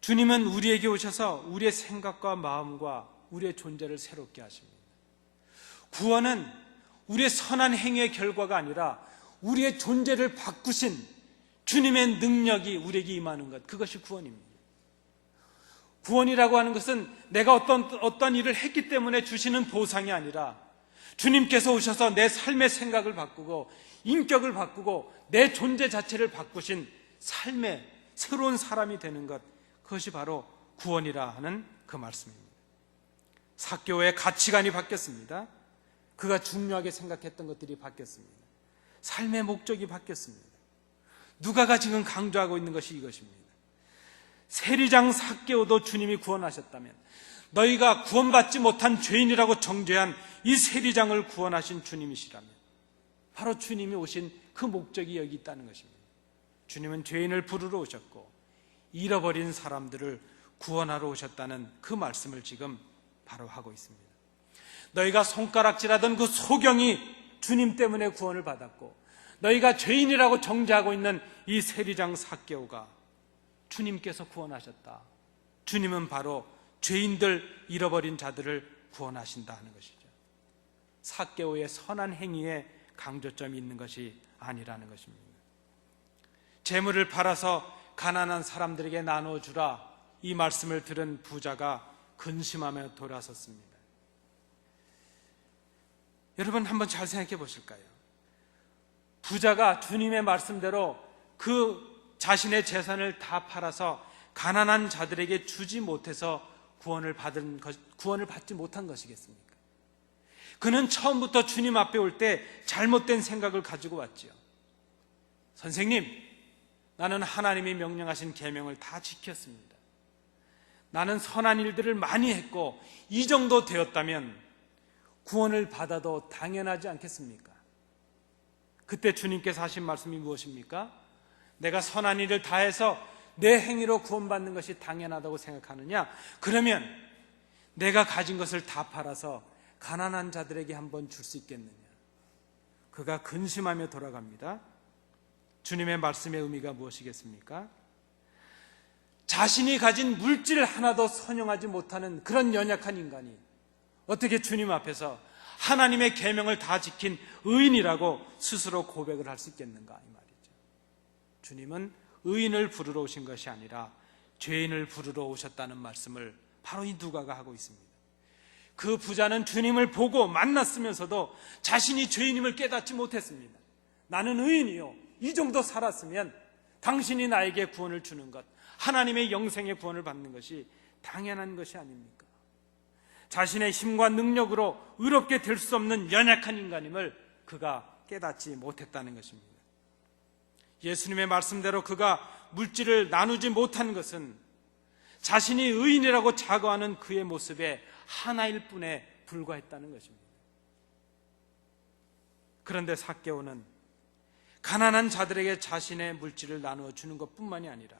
주님은 우리에게 오셔서 우리의 생각과 마음과 우리의 존재를 새롭게 하십니다. 구원은 우리의 선한 행위의 결과가 아니라 우리의 존재를 바꾸신 주님의 능력이 우리에게 임하는 것, 그것이 구원입니다. 구원이라고 하는 것은 내가 어떤 일을 했기 때문에 주시는 보상이 아니라 주님께서 오셔서 내 삶의 생각을 바꾸고 인격을 바꾸고 내 존재 자체를 바꾸신 삶의 새로운 사람이 되는 것, 그것이 바로 구원이라 하는 그 말씀입니다. 삭개오의 가치관이 바뀌었습니다. 그가 중요하게 생각했던 것들이 바뀌었습니다. 삶의 목적이 바뀌었습니다. 누가가 지금 강조하고 있는 것이 이것입니다. 세리장 삭개오도 주님이 구원하셨다면, 너희가 구원받지 못한 죄인이라고 정죄한 이 세리장을 구원하신 주님이시라면, 바로 주님이 오신 그 목적이 여기 있다는 것입니다. 주님은 죄인을 부르러 오셨고 잃어버린 사람들을 구원하러 오셨다는 그 말씀을 지금 바로 하고 있습니다. 너희가 손가락질하던 그 소경이 주님 때문에 구원을 받았고, 너희가 죄인이라고 정죄하고 있는 이 세리장 삭개오가 주님께서 구원하셨다. 주님은 바로 죄인들, 잃어버린 자들을 구원하신다 하는 것이죠. 삭개오의 선한 행위에 강조점이 있는 것이 아니라는 것입니다. 재물을 팔아서 가난한 사람들에게 나눠주라, 이 말씀을 들은 부자가 근심하며 돌아섰습니다. 여러분 한번 잘 생각해 보실까요? 부자가 주님의 말씀대로 그 자신의 재산을 다 팔아서 가난한 자들에게 주지 못해서 구원을 받지 못한 것이겠습니까? 그는 처음부터 주님 앞에 올 때 잘못된 생각을 가지고 왔지요. 선생님, 나는 하나님이 명령하신 계명을 다 지켰습니다. 나는 선한 일들을 많이 했고 이 정도 되었다면 구원을 받아도 당연하지 않겠습니까? 그때 주님께서 하신 말씀이 무엇입니까? 내가 선한 일을 다해서 내 행위로 구원받는 것이 당연하다고 생각하느냐? 그러면 내가 가진 것을 다 팔아서 가난한 자들에게 한번 줄 수 있겠느냐? 그가 근심하며 돌아갑니다. 주님의 말씀의 의미가 무엇이겠습니까? 자신이 가진 물질 하나도 선용하지 못하는 그런 연약한 인간이 어떻게 주님 앞에서 하나님의 계명을 다 지킨 의인이라고 스스로 고백을 할 수 있겠는가, 이 말이죠. 주님은 의인을 부르러 오신 것이 아니라 죄인을 부르러 오셨다는 말씀을 바로 이 누가가 하고 있습니다. 그 부자는 주님을 보고 만났으면서도 자신이 죄인임을 깨닫지 못했습니다. 나는 의인이요, 이 정도 살았으면 당신이 나에게 구원을 주는 것, 하나님의 영생의 구원을 받는 것이 당연한 것이 아닙니까? 자신의 힘과 능력으로 의롭게 될 수 없는 연약한 인간임을 그가 깨닫지 못했다는 것입니다. 예수님의 말씀대로 그가 물질을 나누지 못한 것은 자신이 의인이라고 자거하는 그의 모습에 하나일 뿐에 불과했다는 것입니다. 그런데 삭개오는 가난한 자들에게 자신의 물질을 나누어 주는 것뿐만이 아니라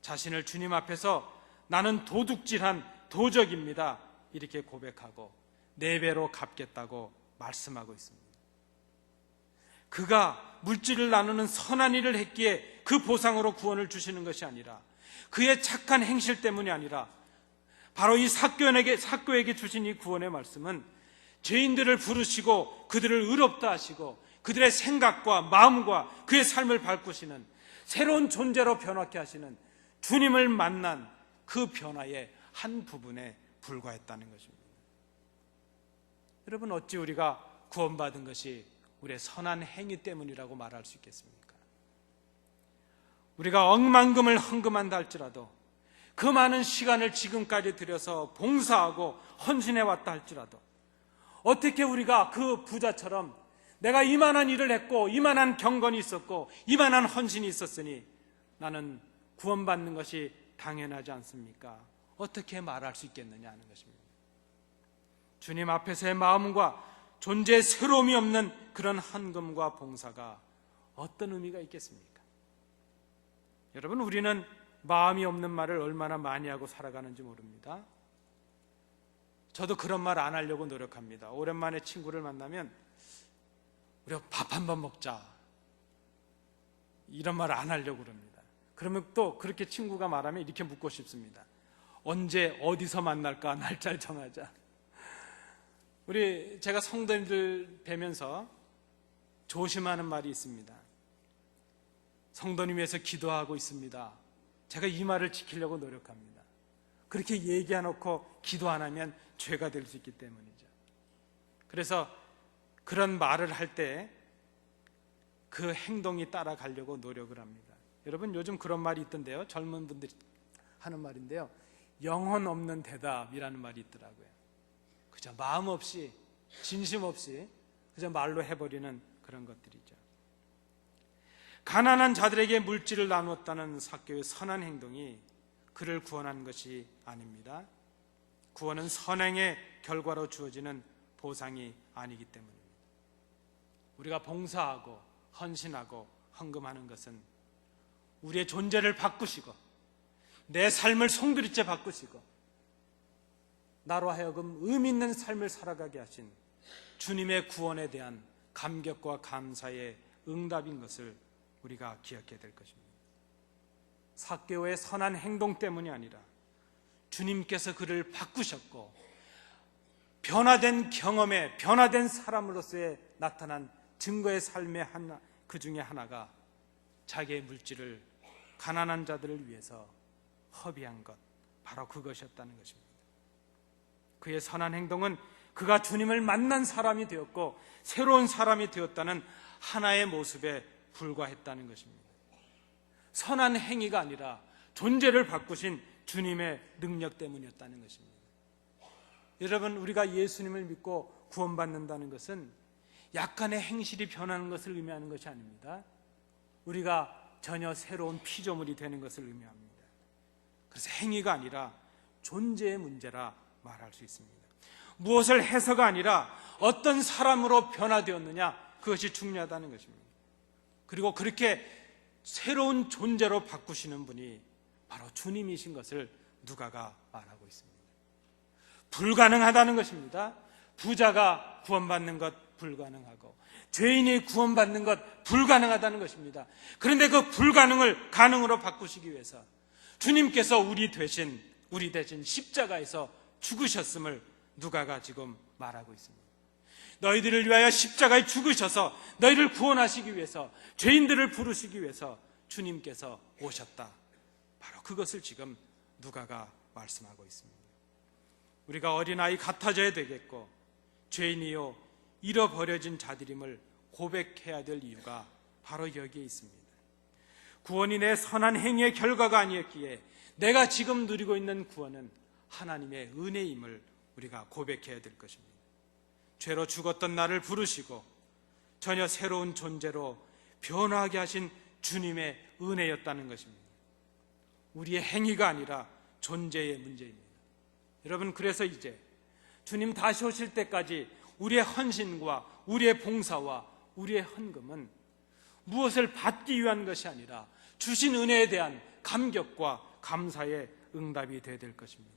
자신을 주님 앞에서 나는 도둑질한 도적입니다 이렇게 고백하고 4배로 갚겠다고 말씀하고 있습니다. 그가 물질을 나누는 선한 일을 했기에 그 보상으로 구원을 주시는 것이 아니라 그의 착한 행실 때문이 아니라 바로 이 삭개오에게 주신 이 구원의 말씀은 죄인들을 부르시고 그들을 의롭다 하시고 그들의 생각과 마음과 그의 삶을 바꾸시는 새로운 존재로 변화케 하시는 주님을 만난 그 변화의 한 부분에 불과했다는 것입니다. 여러분, 어찌 우리가 구원받은 것이 우리의 선한 행위 때문이라고 말할 수 있겠습니까? 우리가 억만금을 헌금한다 할지라도 그 많은 시간을 지금까지 들여서 봉사하고 헌신해 왔다 할지라도 어떻게 우리가 그 부자처럼 내가 이만한 일을 했고 이만한 경건이 있었고 이만한 헌신이 있었으니 나는 구원받는 것이 당연하지 않습니까? 어떻게 말할 수 있겠느냐 하는 것입니다. 주님 앞에서의 마음과 존재의 새로움이 없는 그런 헌금과 봉사가 어떤 의미가 있겠습니까? 여러분, 우리는 마음이 없는 말을 얼마나 많이 하고 살아가는지 모릅니다. 저도 그런 말 안 하려고 노력합니다. 오랜만에 친구를 만나면 우리가 밥 한 번 먹자 이런 말 안 하려고 그럽니다. 그러면 또 그렇게 친구가 말하면 이렇게 묻고 싶습니다. 언제 어디서 만날까 날짜를 정하자. 제가 성도님들 뵈면서 조심하는 말이 있습니다. 성도님 위해서 기도하고 있습니다. 제가 이 말을 지키려고 노력합니다. 그렇게 얘기해놓고 기도 안 하면 죄가 될 수 있기 때문이죠. 그래서 그런 말을 할 때 그 행동이 따라가려고 노력을 합니다. 여러분, 요즘 그런 말이 있던데요. 젊은 분들이 하는 말인데요. 영혼 없는 대답이라는 말이 있더라고요. 그저 마음 없이, 진심 없이 그저 말로 해버리는 그런 것들이죠. 가난한 자들에게 물질을 나누었다는 삭개오의 선한 행동이 그를 구원한 것이 아닙니다. 구원은 선행의 결과로 주어지는 보상이 아니기 때문입니다. 우리가 봉사하고 헌신하고 헌금하는 것은 우리의 존재를 바꾸시고 내 삶을 송두리째 바꾸시고 나로 하여금 의미 있는 삶을 살아가게 하신 주님의 구원에 대한 감격과 감사의 응답인 것을 우리가 기억해야 될 것입니다. 삭개오의 선한 행동 때문이 아니라 주님께서 그를 바꾸셨고 변화된 경험에 변화된 사람으로서의 나타난 증거의 삶의 그 중에 하나가 자기의 물질을 가난한 자들을 위해서 허비한 것, 바로 그것이었다는 것입니다. 그의 선한 행동은 그가 주님을 만난 사람이 되었고 새로운 사람이 되었다는 하나의 모습에 불과했다는 것입니다. 선한 행위가 아니라 존재를 바꾸신 주님의 능력 때문이었다는 것입니다. 여러분, 우리가 예수님을 믿고 구원받는다는 것은 약간의 행실이 변하는 것을 의미하는 것이 아닙니다. 우리가 전혀 새로운 피조물이 되는 것을 의미합니다. 그래서 행위가 아니라 존재의 문제라 말할 수 있습니다. 무엇을 해서가 아니라 어떤 사람으로 변화되었느냐, 그것이 중요하다는 것입니다. 그리고 그렇게 새로운 존재로 바꾸시는 분이 바로 주님이신 것을 누가가 말하고 있습니다. 불가능하다는 것입니다. 부자가 구원받는 것 불가능하고 죄인이 구원받는 것 불가능하다는 것입니다. 그런데 그 불가능을 가능으로 바꾸시기 위해서 주님께서 우리 대신 십자가에서 죽으셨음을 누가가 지금 말하고 있습니다. 너희들을 위하여 십자가에 죽으셔서 너희를 구원하시기 위해서, 죄인들을 부르시기 위해서 주님께서 오셨다. 바로 그것을 지금 누가가 말씀하고 있습니다. 우리가 어린아이 같아져야 되겠고 죄인이요 잃어버려진 자들임을 고백해야 될 이유가 바로 여기에 있습니다. 구원이 내 선한 행위의 결과가 아니었기에 내가 지금 누리고 있는 구원은 하나님의 은혜임을 우리가 고백해야 될 것입니다. 죄로 죽었던 나를 부르시고 전혀 새로운 존재로 변화하게 하신 주님의 은혜였다는 것입니다. 우리의 행위가 아니라 존재의 문제입니다. 여러분, 그래서 이제 주님 다시 오실 때까지 우리의 헌신과 우리의 봉사와 우리의 헌금은 무엇을 받기 위한 것이 아니라 주신 은혜에 대한 감격과 감사의 응답이 되어야 될 것입니다.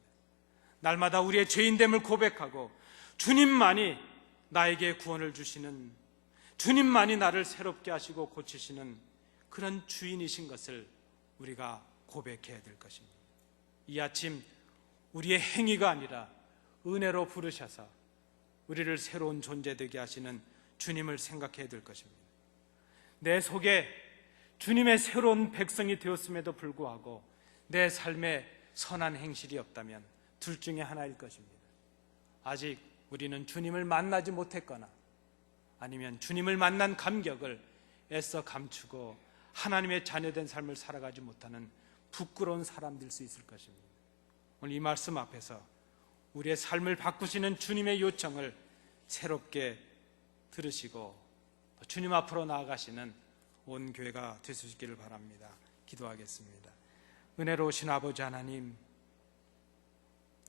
날마다 우리의 죄인됨을 고백하고 주님만이 나에게 구원을 주시는, 주님만이 나를 새롭게 하시고 고치시는 그런 주인이신 것을 우리가 고백해야 될 것입니다. 이 아침 우리의 행위가 아니라 은혜로 부르셔서 우리를 새로운 존재 되게 하시는 주님을 생각해야 될 것입니다. 내 속에 주님의 새로운 백성이 되었음에도 불구하고 내 삶에 선한 행실이 없다면 둘 중에 하나일 것입니다. 아직 우리는 주님을 만나지 못했거나 아니면 주님을 만난 감격을 애써 감추고 하나님의 자녀된 삶을 살아가지 못하는 부끄러운 사람들 수 있을 것입니다. 오늘 이 말씀 앞에서 우리의 삶을 바꾸시는 주님의 요청을 새롭게 들으시고 주님 앞으로 나아가시는 온 교회가 되시기를 바랍니다. 기도하겠습니다. 은혜로우신 아버지 하나님,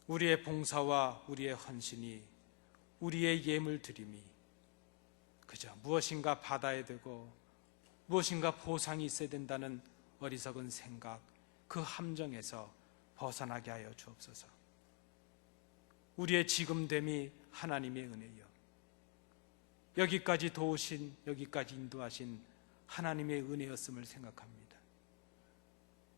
우리의 봉사와 우리의 헌신이, 우리의 예물 드림이 그저 무엇인가 받아야 되고 무엇인가 보상이 있어야 된다는 어리석은 생각, 그 함정에서 벗어나게 하여 주옵소서. 우리의 지금됨이 하나님의 은혜요, 여기까지 도우신, 여기까지 인도하신 하나님의 은혜였음을 생각합니다.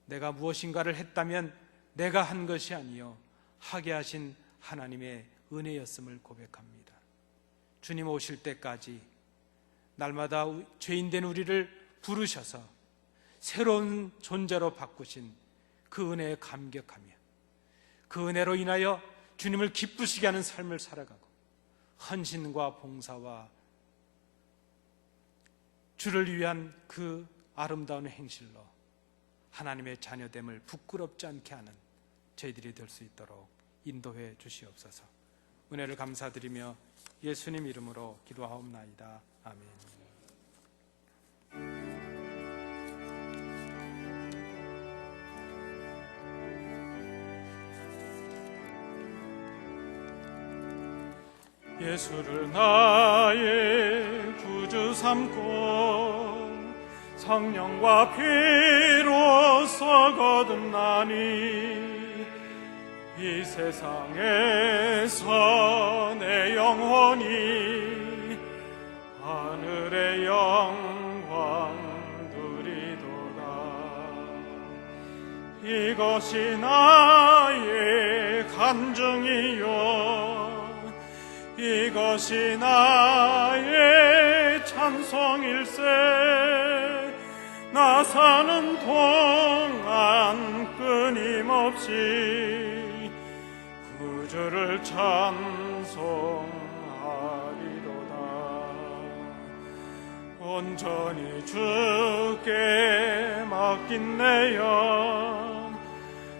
내가 무엇인가를 했다면 내가 한 것이 아니요 하게 하신 하나님의 은혜였음을 고백합니다. 주님 오실 때까지 날마다 죄인된 우리를 부르셔서 새로운 존재로 바꾸신 그 은혜에 감격하며 그 은혜로 인하여 주님을 기쁘시게 하는 삶을 살아가고 헌신과 봉사와 주를 위한 그 아름다운 행실로 하나님의 자녀됨을 부끄럽지 않게 하는 저희들이 될 수 있도록 인도해 주시옵소서. 은혜를 감사드리며 예수님 이름으로 기도하옵나이다. 아멘. 예수를 나의 구주 삼고 성령과 피로써 거듭나니 이 세상에서 내 영혼이 하늘의 영광 누리도다. 이것이 나의 간증이요, 이것이 나의 찬송일세. 나 사는 동안 끊임없이 구주를 찬송하리로다. 온전히 주께 맡긴 내 영,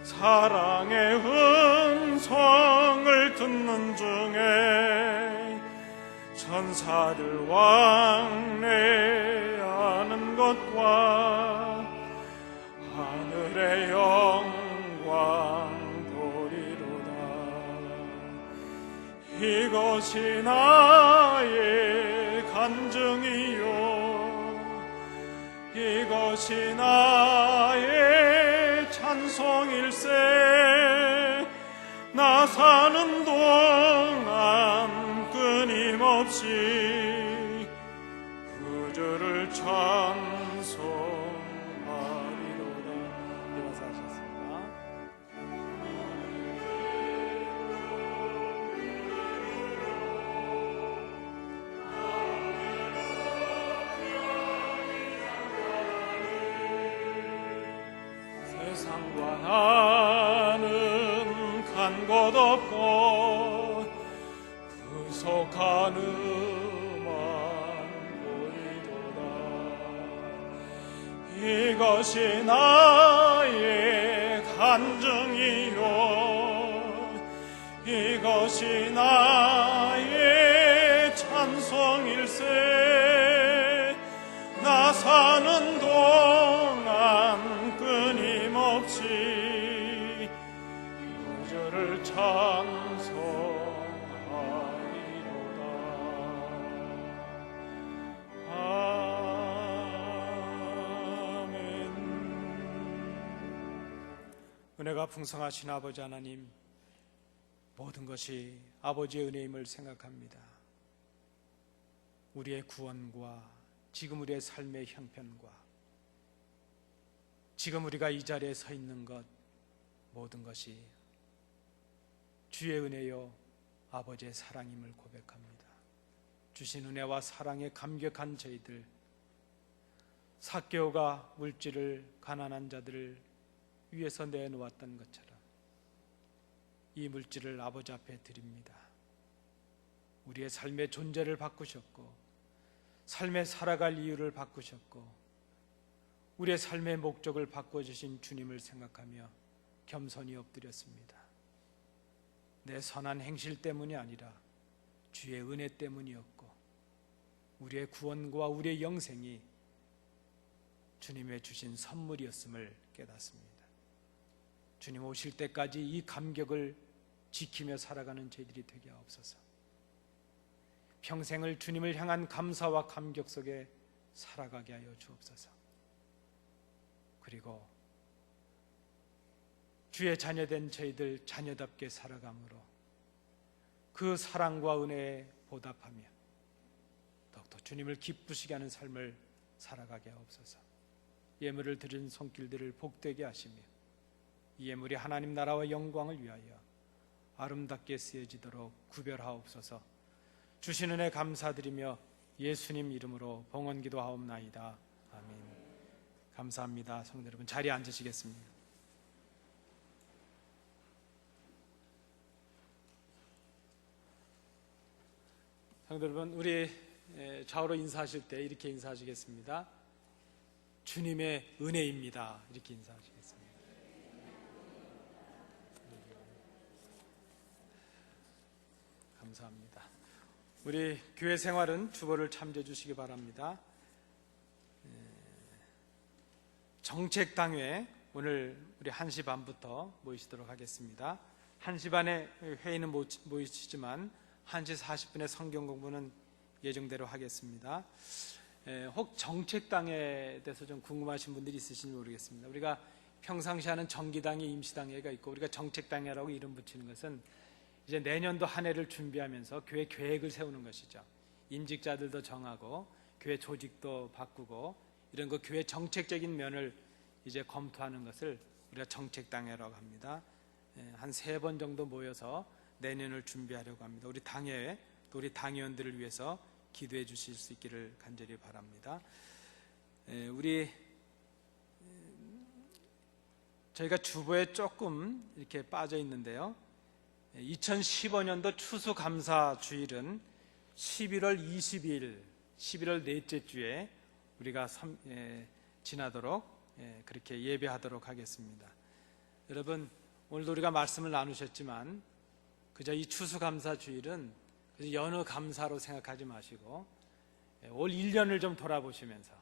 사랑의 음성을 듣는 중에 천사들 왕래하는 것과 하늘의 영광 보리로다. 이것이 나의 간증이요, 이것이 나의 찬송일세. 나 사는 동안 끊임없이 구주를 찬송하리로다. 일어서 하셨습니다. 세상과 나는 간 곳 없고 구속한 음악 보이도다. 이것이 나의 간증이요, 이것이 나의 찬송일세. 나 사는 동안 끊임없이 구주를 찬송하리로다. 은혜가 풍성하신 아버지 하나님, 모든 것이 아버지의 은혜임을 생각합니다. 우리의 구원과 지금 우리의 삶의 형편과 지금 우리가 이 자리에 서 있는 것, 모든 것이 주의 은혜요 아버지의 사랑임을 고백합니다. 주신 은혜와 사랑에 감격한 저희들, 삭개오가 물질을 가난한 자들을 위해서 내놓았던 것처럼 이 물질을 아버지 앞에 드립니다. 우리의 삶의 존재를 바꾸셨고 삶에 살아갈 이유를 바꾸셨고 우리의 삶의 목적을 바꿔주신 주님을 생각하며 겸손히 엎드렸습니다. 내 선한 행실 때문이 아니라 주의 은혜 때문이었고 우리의 구원과 우리의 영생이 주님의 주신 선물이었음을 깨닫습니다. 주님 오실 때까지 이 감격을 지키며 살아가는 저희들이 되게 하옵소서. 평생을 주님을 향한 감사와 감격 속에 살아가게 하여 주옵소서. 그리고 주의 자녀된 저희들 자녀답게 살아감으로 그 사랑과 은혜에 보답하며 더욱더 주님을 기쁘시게 하는 삶을 살아가게 하옵소서. 예물을 드린 손길들을 복되게 하시며 이 예물이 하나님 나라와 영광을 위하여 아름답게 쓰여지도록 구별하옵소서. 주신 은혜 감사드리며 예수님 이름으로 봉헌 기도하옵나이다. 아멘. 감사합니다. 성도 여러분, 자리에 앉으시겠습니다. 성도 여러분, 우리 좌우로 인사하실 때 이렇게 인사하시겠습니다. 주님의 은혜입니다. 이렇게 인사하시겠습니다. 감사합니다. 우리 교회 생활은 주보를 참조해 주시기 바랍니다. 정책당회 오늘 우리 1시 반부터 모이시도록 하겠습니다. 1시 반에 회의는 모이시지만 1시 40분에 성경 공부는 예정대로 하겠습니다. 혹 정책당에 대해서 좀 궁금하신 분들이 있으신지 모르겠습니다. 우리가 평상시 하는 정기당회, 임시당회가 있고 우리가 정책당회라고 이름 붙이는 것은 이제 내년도 한 해를 준비하면서 교회 계획을 세우는 것이죠. 임직자들도 정하고 교회 조직도 바꾸고 이런 거 교회 정책적인 면을 이제 검토하는 것을 우리가 정책당회라고 합니다. 한 3번 정도 모여서 내년을 준비하려고 합니다. 우리 당회 또 우리 당회원들을 위해서 기도해 주실 수 있기를 간절히 바랍니다. 저희가 주보에 조금 이렇게 빠져 있는데요. 2015년도 추수감사주일은 11월 22일, 11월 넷째 주에 우리가 지나도록 그렇게 예배하도록 하겠습니다. 여러분, 오늘도 우리가 말씀을 나누셨지만 그저 이 추수감사주일은 여느 감사로 생각하지 마시고 올 1년을 좀 돌아보시면서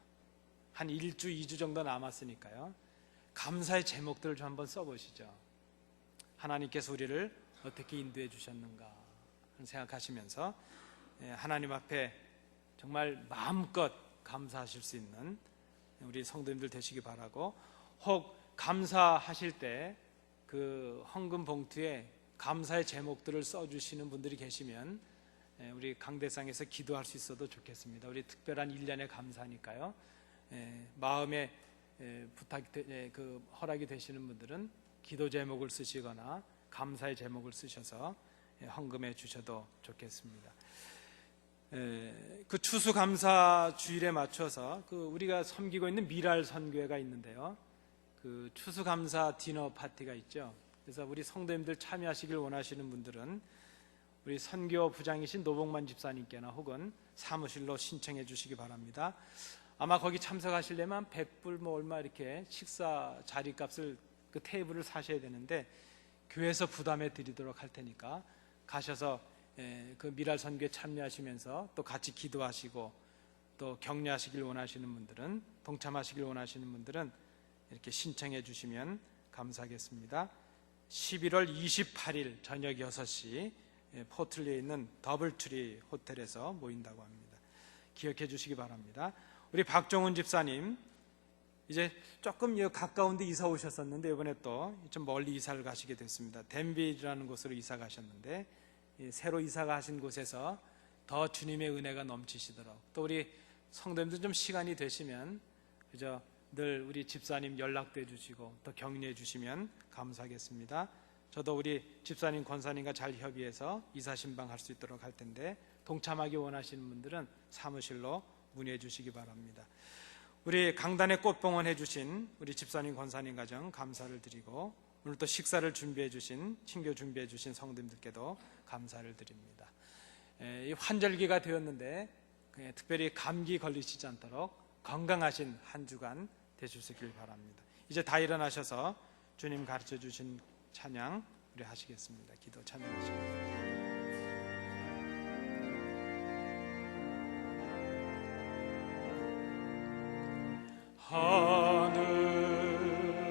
한 1주, 2주 정도 남았으니까요. 감사의 제목들을 좀 한번 써보시죠. 하나님께서 우리를 어떻게 인도해 주셨는가 생각하시면서 하나님 앞에 정말 마음껏 감사하실 수 있는 우리 성도님들 되시기 바라고, 혹 감사하실 때 그 헌금 봉투에 감사의 제목들을 써주시는 분들이 계시면 우리 강대상에서 기도할 수 있어도 좋겠습니다. 우리 특별한 1년의 감사니까요. 마음에 허락이 되시는 분들은 기도 제목을 쓰시거나 감사의 제목을 쓰셔서 헌금해 주셔도 좋겠습니다. 그 추수감사 주일에 맞춰서 우리가 섬기고 있는 미랄 선교회가 있는데요. 그 추수감사 디너 파티가 있죠. 그래서 우리 성도님들 참여하시길 원하시는 분들은 우리 선교 부장이신 노복만 집사님께나 혹은 사무실로 신청해 주시기 바랍니다. 아마 거기 참석하시려면 100불 뭐 얼마 이렇게 식사 자리값을 그 테이블을 사셔야 되는데 교회에서 부담해 드리도록 할 테니까 가셔서 그 미랄 선교에 참여하시면서 또 같이 기도하시고 또 격려하시길 원하시는 분들은, 동참하시길 원하시는 분들은 이렇게 신청해 주시면 감사하겠습니다. 11월 28일 저녁 6시 포틀리에 있는 더블트리 호텔에서 모인다고 합니다. 기억해 주시기 바랍니다. 우리 박종훈 집사님 이제 조금 가까운 데 이사 오셨었는데 이번에 또 좀 멀리 이사를 가시게 됐습니다. 댄빌이라는 곳으로 이사 가셨는데 새로 이사 가신 곳에서 더 주님의 은혜가 넘치시도록, 또 우리 성도님들 좀 시간이 되시면 그저 늘 우리 집사님 연락도 해주시고 또 격려해 주시면 감사하겠습니다. 저도 우리 집사님 권사님과 잘 협의해서 이사 신방할 수 있도록 할 텐데 동참하기 원하시는 분들은 사무실로 문의해 주시기 바랍니다. 우리 강단에 꽃봉헌 해주신 우리 집사님 권사님 가정 감사를 드리고, 오늘 또 식사를 준비해 주신, 친교 준비해 주신 성도님들께도 감사를 드립니다. 이 환절기가 되었는데 특별히 감기 걸리시지 않도록 건강하신 한 주간 되시길 바랍니다. 이제 다 일어나셔서 주님 가르쳐 주신 찬양 우리 하시겠습니다. 기도 찬양하십니다.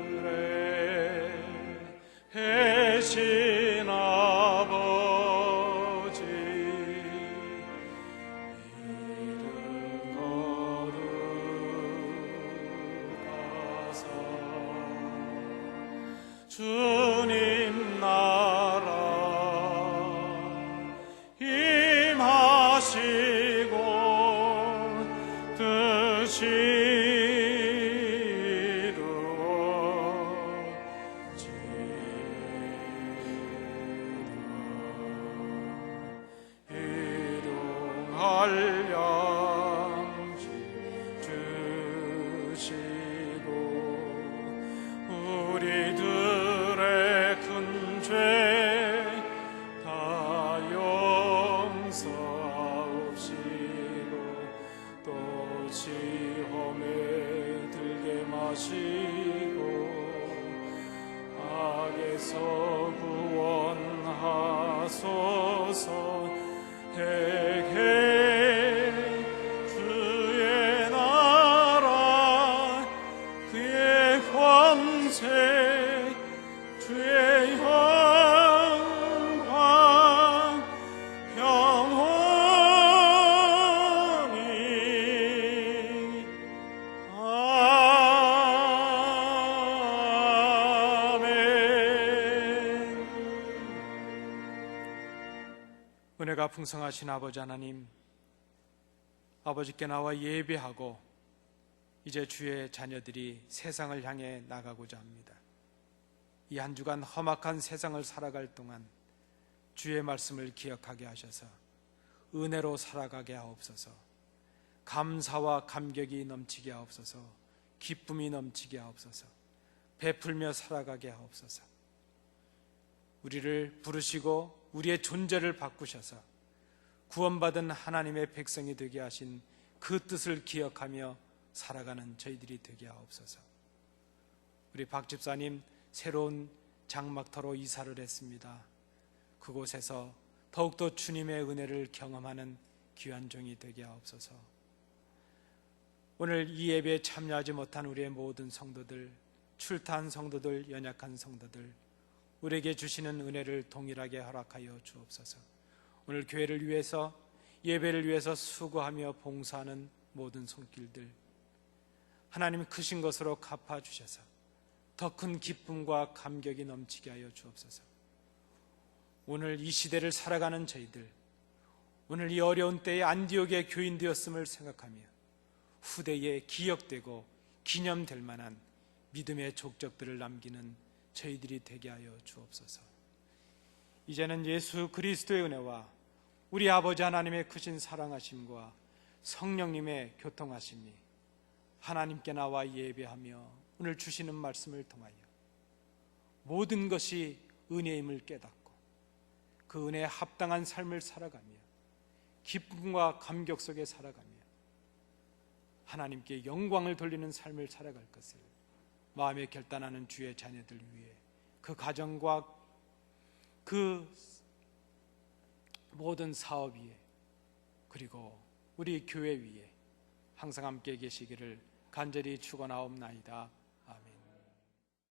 하늘에 계신 아버지, 이름 거룩하사 주님 나라 임하시고 뜻이 양식 주시고 우리들의 큰 죄 다 용서하옵시고 또 시험에 들게 마시고 악에서 구원하소서. 대개 주의 나라 그의 권세 주의 영광 영원히 아멘. 은혜가 풍성하신 아버지 하나님, 아버지께 나와 예배하고 이제 주의 자녀들이 세상을 향해 나가고자 합니다. 이 한 주간 험악한 세상을 살아갈 동안 주의 말씀을 기억하게 하셔서 은혜로 살아가게 하옵소서. 감사와 감격이 넘치게 하옵소서. 기쁨이 넘치게 하옵소서. 베풀며 살아가게 하옵소서. 우리를 부르시고 우리의 존재를 바꾸셔서 구원받은 하나님의 백성이 되게 하신 그 뜻을 기억하며 살아가는 저희들이 되게 하옵소서. 우리 박 집사님 새로운 장막터로 이사를 했습니다. 그곳에서 더욱더 주님의 은혜를 경험하는 귀한 종이 되게 하옵소서. 오늘 이 예배에 참여하지 못한 우리의 모든 성도들, 출타한 성도들, 연약한 성도들, 우리에게 주시는 은혜를 동일하게 허락하여 주옵소서. 오늘 교회를 위해서, 예배를 위해서 수고하며 봉사하는 모든 손길들 하나님 크신 것으로 갚아주셔서 더 큰 기쁨과 감격이 넘치게 하여 주옵소서. 오늘 이 시대를 살아가는 저희들, 오늘 이 어려운 때에 안디옥의 교인 되었음을 생각하며 후대에 기억되고 기념될 만한 믿음의 족적들을 남기는 저희들이 되게 하여 주옵소서. 이제는 예수 그리스도의 은혜와 우리 아버지 하나님의 크신 사랑하심과 성령님의 교통하심이 하나님께 나와 예배하며 오늘 주시는 말씀을 통하여 모든 것이 은혜임을 깨닫고 그 은혜에 합당한 삶을 살아가며 기쁨과 감격 속에 살아가며 하나님께 영광을 돌리는 삶을 살아갈 것을 마음에 결단하는 주의 자녀들 위해, 그 가정과 그 모든 사업 위에, 그리고 우리 교회 위에 항상 함께 계시기를 간절히 축원하옵나이다.